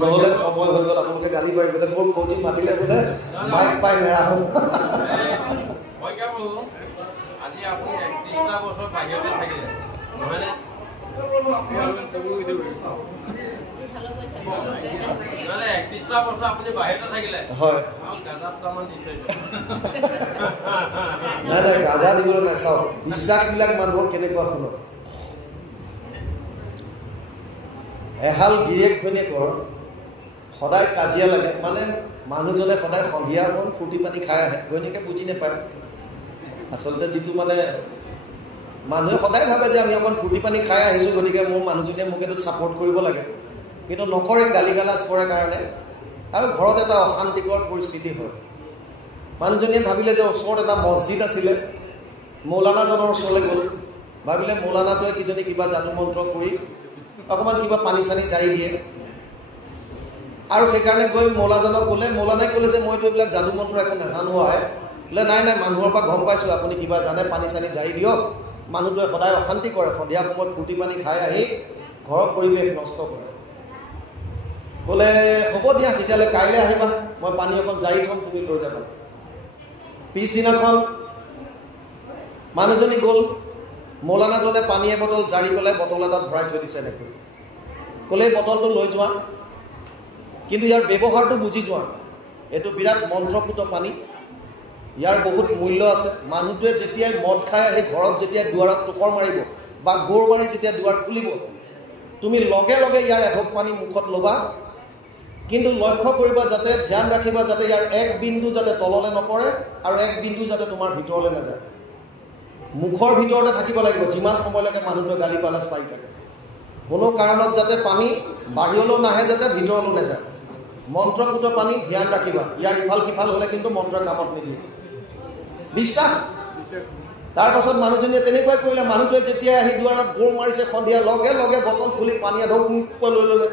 নহ'লে সময় হৈ গ'ল আপোনালোকে গালি পাৰিব বোলে মোৰ কৌচিক মাতিলে বোলে মাইক পাই মেৰা হ'ল। আজি আপুনি 31টা বছৰ বাহিৰতে থাকিলে নহয়নে? 31টা বছৰ আপুনি বাহিৰতে থাকিলে, হয় গাজাত তামান দি থৈছে। নাই নাই গাজা দিবলৈ নাই। চাওক বিশ্বাসবিলাক মানুহৰ কেনেকুৱা শুনক। এহাল গিৰিয়েক ঘৈণীয়েকৰ সদায় কাজিয়া লাগে, মানে মানুহজনে সদায় সন্ধিয়া অকণ ফূৰ্তি পানী খাই আহে, ঘৈণীয়েকে বুজি নাপায়। আচলতে যিটো মানে মানুহে সদায় ভাবে যে আমি অকণ ফূৰ্তি পানী খাই আহিছোঁ, গতিকে মোৰ মানুহজনীয়ে মোক এইটো ছাপৰ্ট কৰিব লাগে, কিন্তু নকৰে, গালি গালাজ কৰে কাৰণে, আৰু ঘৰত এটা অশান্তিকৰ পৰিস্থিতি হয়। মানুহজনীয়ে ভাবিলে যে ওচৰত এটা মছজিদ আছিলে, মৌলানাজনৰ ওচৰলৈ গ'ল, ভাবিলে মৌলানাটোৱে কিজনী কিবা যাদু মন্ত্ৰ কৰি অকণমান কিবা পানী চানী জাৰি দিয়ে, আৰু সেইকাৰণে গৈ মৌলাজনক ক'লে, মৌলানাই ক'লে যে মইতো এইবিলাক যাদু মন্ত্ৰ একো নাজানো হয়। বোলে নাই নাই, মানুহৰ পৰা গম পাইছোঁ আপুনি কিবা জানে, পানী চানী জাৰি দিয়ক। মানুহটোৱে সদায় অশান্তি কৰে, সন্ধিয়া সময়ত ফূৰ্তি পানী খাই আহি ঘৰৰ পৰিৱেশ নষ্ট কৰে। বোলে হ'ব দিয়া, তেতিয়াহ'লে কাইলৈ আহিবা, মই পানী অকণ জাৰি থ'ম, তুমি লৈ যাবা। পিছদিনাখন মানুহজনী গ'ল, মৌলানাজনে পানী এবটল জাৰি পেলাই বটল এটাত ভৰাই থৈ দিছে এনেকৈ, ক'লে এই বটলটো লৈ যোৱা, কিন্তু ইয়াৰ ব্যৱহাৰটো বুজি যোৱা, এইটো বিৰাট মন্ত্ৰপুত পানী, ইয়াৰ বহুত মূল্য আছে। মানুহটোৱে যেতিয়াই মদ খাই আহি ঘৰত যেতিয়া দুৱাৰত টোকৰ মাৰিব বা গোৰ মাৰি যেতিয়া দুৱাৰ খুলিব, তুমি লগে লগে ইয়াৰ এঢোক পানী মুখত ল'বা, কিন্তু লক্ষ্য কৰিবা, যাতে ধ্যান ৰাখিবা যাতে ইয়াৰ এক বিন্দু যাতে তললৈ নপৰে আৰু এক বিন্দু যাতে তোমাৰ ভিতৰলৈ নাযায়। মুখৰ ভিতৰতে থাকিব লাগিব যিমান সময়লৈকে মানুহটোৱে গালি পালাচ পাই থাকে। কোনো কাৰণত যাতে পানী বাহিৰলৈও নাহে, যাতে ভিতৰলৈ নাযায়। মন্ত্ৰপুত পানী, ধ্যান ৰাখিবা, ইয়াৰ ইফাল সিফাল হ'লে কিন্তু মন্ত্ৰই কামত নিদিয়ে। বিশ্বাস। তাৰপাছত মানুহজনীয়ে তেনেকুৱাই কৰিলে। মানুহটোৱে যেতিয়া আহি দুৱাৰত গোৰ মাৰিছে সন্ধিয়া, লগে লগে বটল খুলি পানী এঢোক লৈ ল'লে।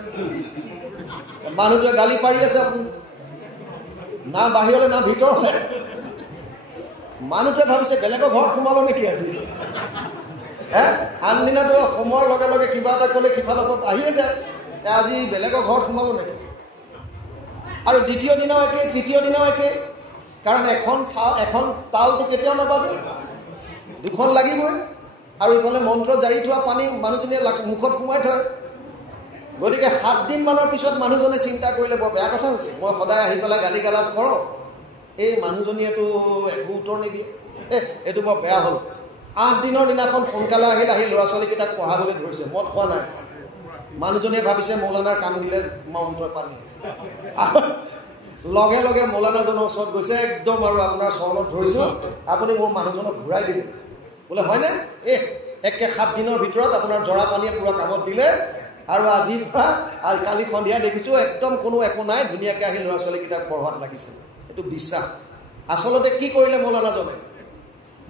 মানুহটোৱে গালি পাৰি আছে, না বাহিৰলৈ না ভিতৰলৈ। মানুহটোৱে ভাবিছে বেলেগৰ ঘৰত সোমালো নেকি আজি। আনদিনাতো সময়ৰ লগে লগে কিবা এটা ক'লে সিফালৰ পৰা আহিয়ে যায়, আজি বেলেগৰ ঘৰত সোমালো নেকি। আৰু দ্বিতীয় দিনাও একে, তৃতীয় দিনাও একে, কাৰণ এখন তালটো কেতিয়াও নাবাজে, দুখন লাগিবই। আৰু ইফালে মন্ত্ৰ জাৰি থোৱা পানী মানুহজনীয়ে মুখত সোমাই থয়। গতিকে 7 দিনমানৰ পিছত মানুহজনে চিন্তা কৰিলে, বৰ বেয়া কথা হৈছে, মই সদায় আহি পেলাই গালি গালাজ কৰোঁ, এই মানুহজনীয়েতো একো উত্তৰ নিদিয়ে, এইটো বৰ বেয়া হ'ল। 8 দিনৰ দিনাখন সোনকালে আহি ল'ৰা ছোৱালীকেইটাক পঢ়াবলৈ ধৰিছে, মদ খোৱা নাই। মানুহজনীয়ে ভাবিছে মৌলানাৰ কাম দিলে মন্ত্ৰ পানী। লগে লগে মৌলানাজনৰ ওচৰত গৈছে, একদম আৰু আপোনাৰ চৰণত ধৰিছোঁ, আপুনি মোৰ মানুহজনক ঘূৰাই দিলে। বোলে হয়নে? একে 7 দিনৰ ভিতৰত আপোনাৰ জৰা পানীয়ে পুৰা কামত দিলে, আৰু আজিৰ পৰা কালি সন্ধিয়া দেখিছোঁ একদম কোনো একো নাই, ধুনীয়াকৈ আহি ল'ৰা ছোৱালীকেইটাক পঢ়োৱাত লাগিছে। এইটো বিশ্বাস। আচলতে কি কৰিলে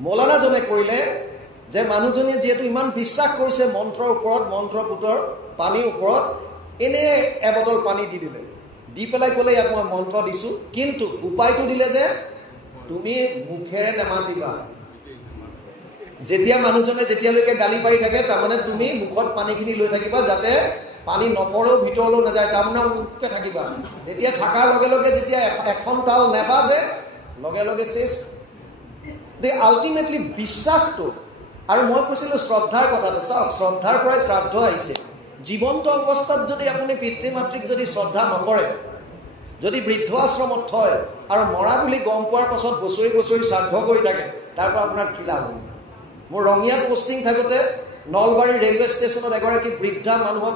মৌলানাজনে কৰিলে যে মানুহজনীয়ে যিহেতু ইমান বিশ্বাস কৰিছে মন্ত্ৰৰ ওপৰত, মন্ত্ৰপুতৰ পানীৰ ওপৰত, এনেই এবটল পানী দি দিলে, দি পেলাই ক'লে ইয়াক মই মন্ত্ৰ দিছোঁ, কিন্তু উপায়টো দিলে যে তুমি মুখেৰে নেমাতিবা। যেতিয়া মানুহজনে যেতিয়ালৈকে গালি পাৰি থাকে, তাৰমানে তুমি মুখত পানীখিনি লৈ থাকিবা, যাতে পানী নপৰেও ভিতৰলৈও নাযায়, তাৰমানে মুখকে থাকিবা। তেতিয়া থকাৰ লগে লগে যেতিয়া এখন তাল নেবাজে, লগে লগে চেচ। আল্টিমেটলি বিশ্বাসটো। আৰু মই কৈছিলোঁ শ্ৰদ্ধাৰ কথাটো। চাওক, শ্ৰদ্ধাৰ পৰাই শ্ৰাদ্ধ আহিছে। জীৱন্ত অৱস্থাত যদি আপুনি পিতৃ মাতৃক যদি শ্ৰদ্ধা নকৰে, যদি বৃদ্ধ আশ্ৰমত থয় আৰু মৰা বুলি গম পোৱাৰ পাছত বছৰি বছৰি শ্ৰাদ্ধ কৰি থাকে, তাৰ পৰা আপোনাৰ কি লাভ হ'ব? মোৰ ৰঙিয়াত পোষ্টিং থাকোঁতে নলবাৰী ৰেলৱে ষ্টেচনত এগৰাকী বৃদ্ধা মানুহক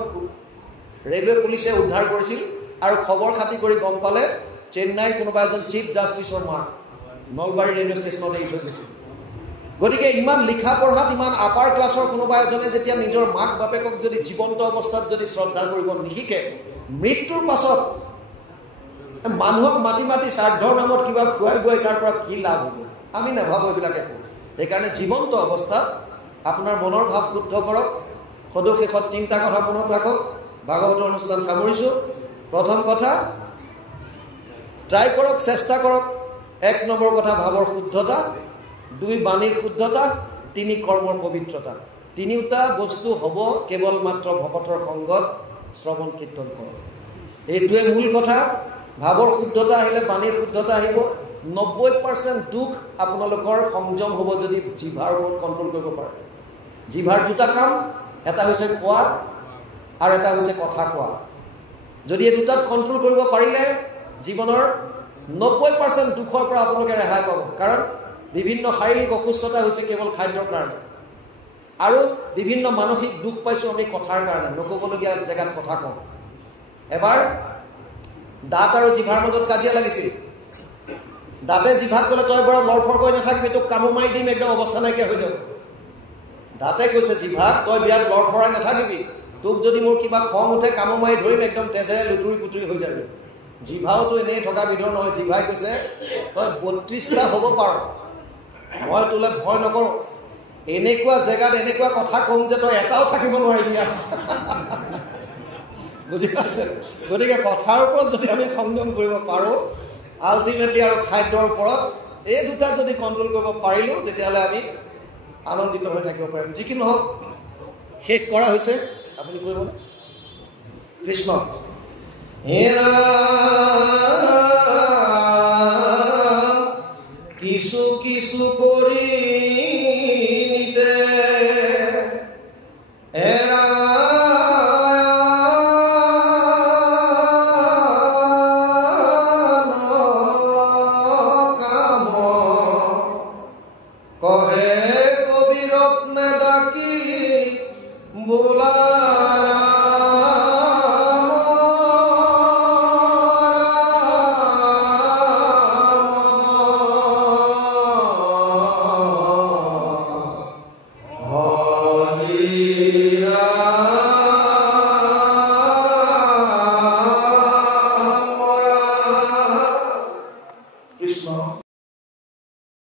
ৰেলৱে পুলিচে উদ্ধাৰ কৰিছিল, আৰু খবৰ খাতি কৰি গম পালে চেন্নাইৰ কোনোবা এজন চিফ জাষ্টিছৰ মাক নলবাৰী ৰেলৱে ষ্টেচনত এৰি থৈ গৈছিল। গতিকে ইমান লিখা পঢ়াত ইমান আপাৰ ক্লাছৰ কোনোবা এজনে যেতিয়া নিজৰ মাক বাপেকক যদি জীৱন্ত অৱস্থাত যদি শ্ৰদ্ধা কৰিব নিশিকে, মৃত্যুৰ পাছত মানুহক মাতি মাতি শ্ৰাদ্ধৰ নামত কিবা খুৱাই বুৱাই তাৰ পৰা কি লাভ হ'ব? আমি নাভাবোঁ এইবিলাক একো। সেইকাৰণে জীৱন্ত অৱস্থাত আপোনাৰ মনৰ ভাৱ শুদ্ধ কৰক, সদুশেষত 3টা কথা মনত ৰাখক। ভাগৱতৰ অনুষ্ঠান সামৰিছোঁ। প্ৰথম কথা, ট্ৰাই কৰক, চেষ্টা কৰক। 1 নম্বৰ কথা ভাৱৰ শুদ্ধতা, 2 বাণীৰ শুদ্ধতা, 3 কৰ্মৰ পবিত্ৰতা। 3টা বস্তু হ'ব কেৱল মাত্ৰ ভকতৰ সংগত শ্ৰৱণ কীৰ্তন কৰক। এইটোৱে মূল কথা। ভাৱৰ শুদ্ধতা আহিলে বাণীৰ শুদ্ধতা আহিব। 90% দুখ আপোনালোকৰ সংযম হ'ব যদি জিভাৰ ওপৰত কণ্ট্ৰল কৰিব পাৰে। জিভাৰ 2টা কাম, এটা হৈছে খোৱা আৰু এটা হৈছে কথা কোৱা। যদি এই 2টাত কণ্ট্ৰল কৰিব পাৰিলে জীৱনৰ 90% দুখৰ পৰা আপোনালোকে ৰেহাই পাব। কাৰণ বিভিন্ন শাৰীৰিক অসুস্থতা হৈছে কেৱল খাদ্যৰ কাৰণে, আৰু বিভিন্ন মানসিক দুখ পাইছোঁ আমি কথাৰ কাৰণে। নক'বলগীয়া জেগাত কথা কওঁ। এবাৰ দাঁত আৰু জিভাৰ মাজত কাজিয়া লাগিছিল। দাঁতে জিভাক ক'লে, তই বাৰু লৰফৰ কৰি নাথাকিবি, তোক কামো মাৰি দিম, একদম অৱস্থা নাইকিয়া হৈ যাব। দাঁতে কৈছে জিভাক, তই বিৰাট লৰফৰাই নাথাকিবি, তোক যদি মোৰ কিবা খং উঠে কামো মাৰি ধৰিম, একদম তেজেৰে লুতুৰি পুতুৰি হৈ যাবি। জিভাওতো এনেই থকা বিধৰ নহয়। জিভাই কৈছে, তই 32টা হ'ব পাৰ, মই তোলৈ ভয় নকৰোঁ। এনেকুৱা জেগাত এনেকুৱা কথা ক'ম যে তই এটাও থাকিব নোৱাৰিবি ইয়াত। বুজি পাইছে? গতিকে কথাৰ ওপৰত যদি আমি সংযম কৰিব পাৰোঁ, আল্টিমেটলি আৰু খাদ্যৰ ওপৰত এই 2টা যদি কণ্ট্ৰল কৰিব পাৰিলোঁ, তেতিয়াহ'লে আমি আনন্দিত হৈ থাকিব পাৰিম। যি কি নহওক, শেষ কৰা হৈছে। আপুনি কৰিবনে? কৃষ্ণ হেৰা কিছু কিছু কৰি নিতে এৰা কহে কবিৰত্নে ডাকি বোলা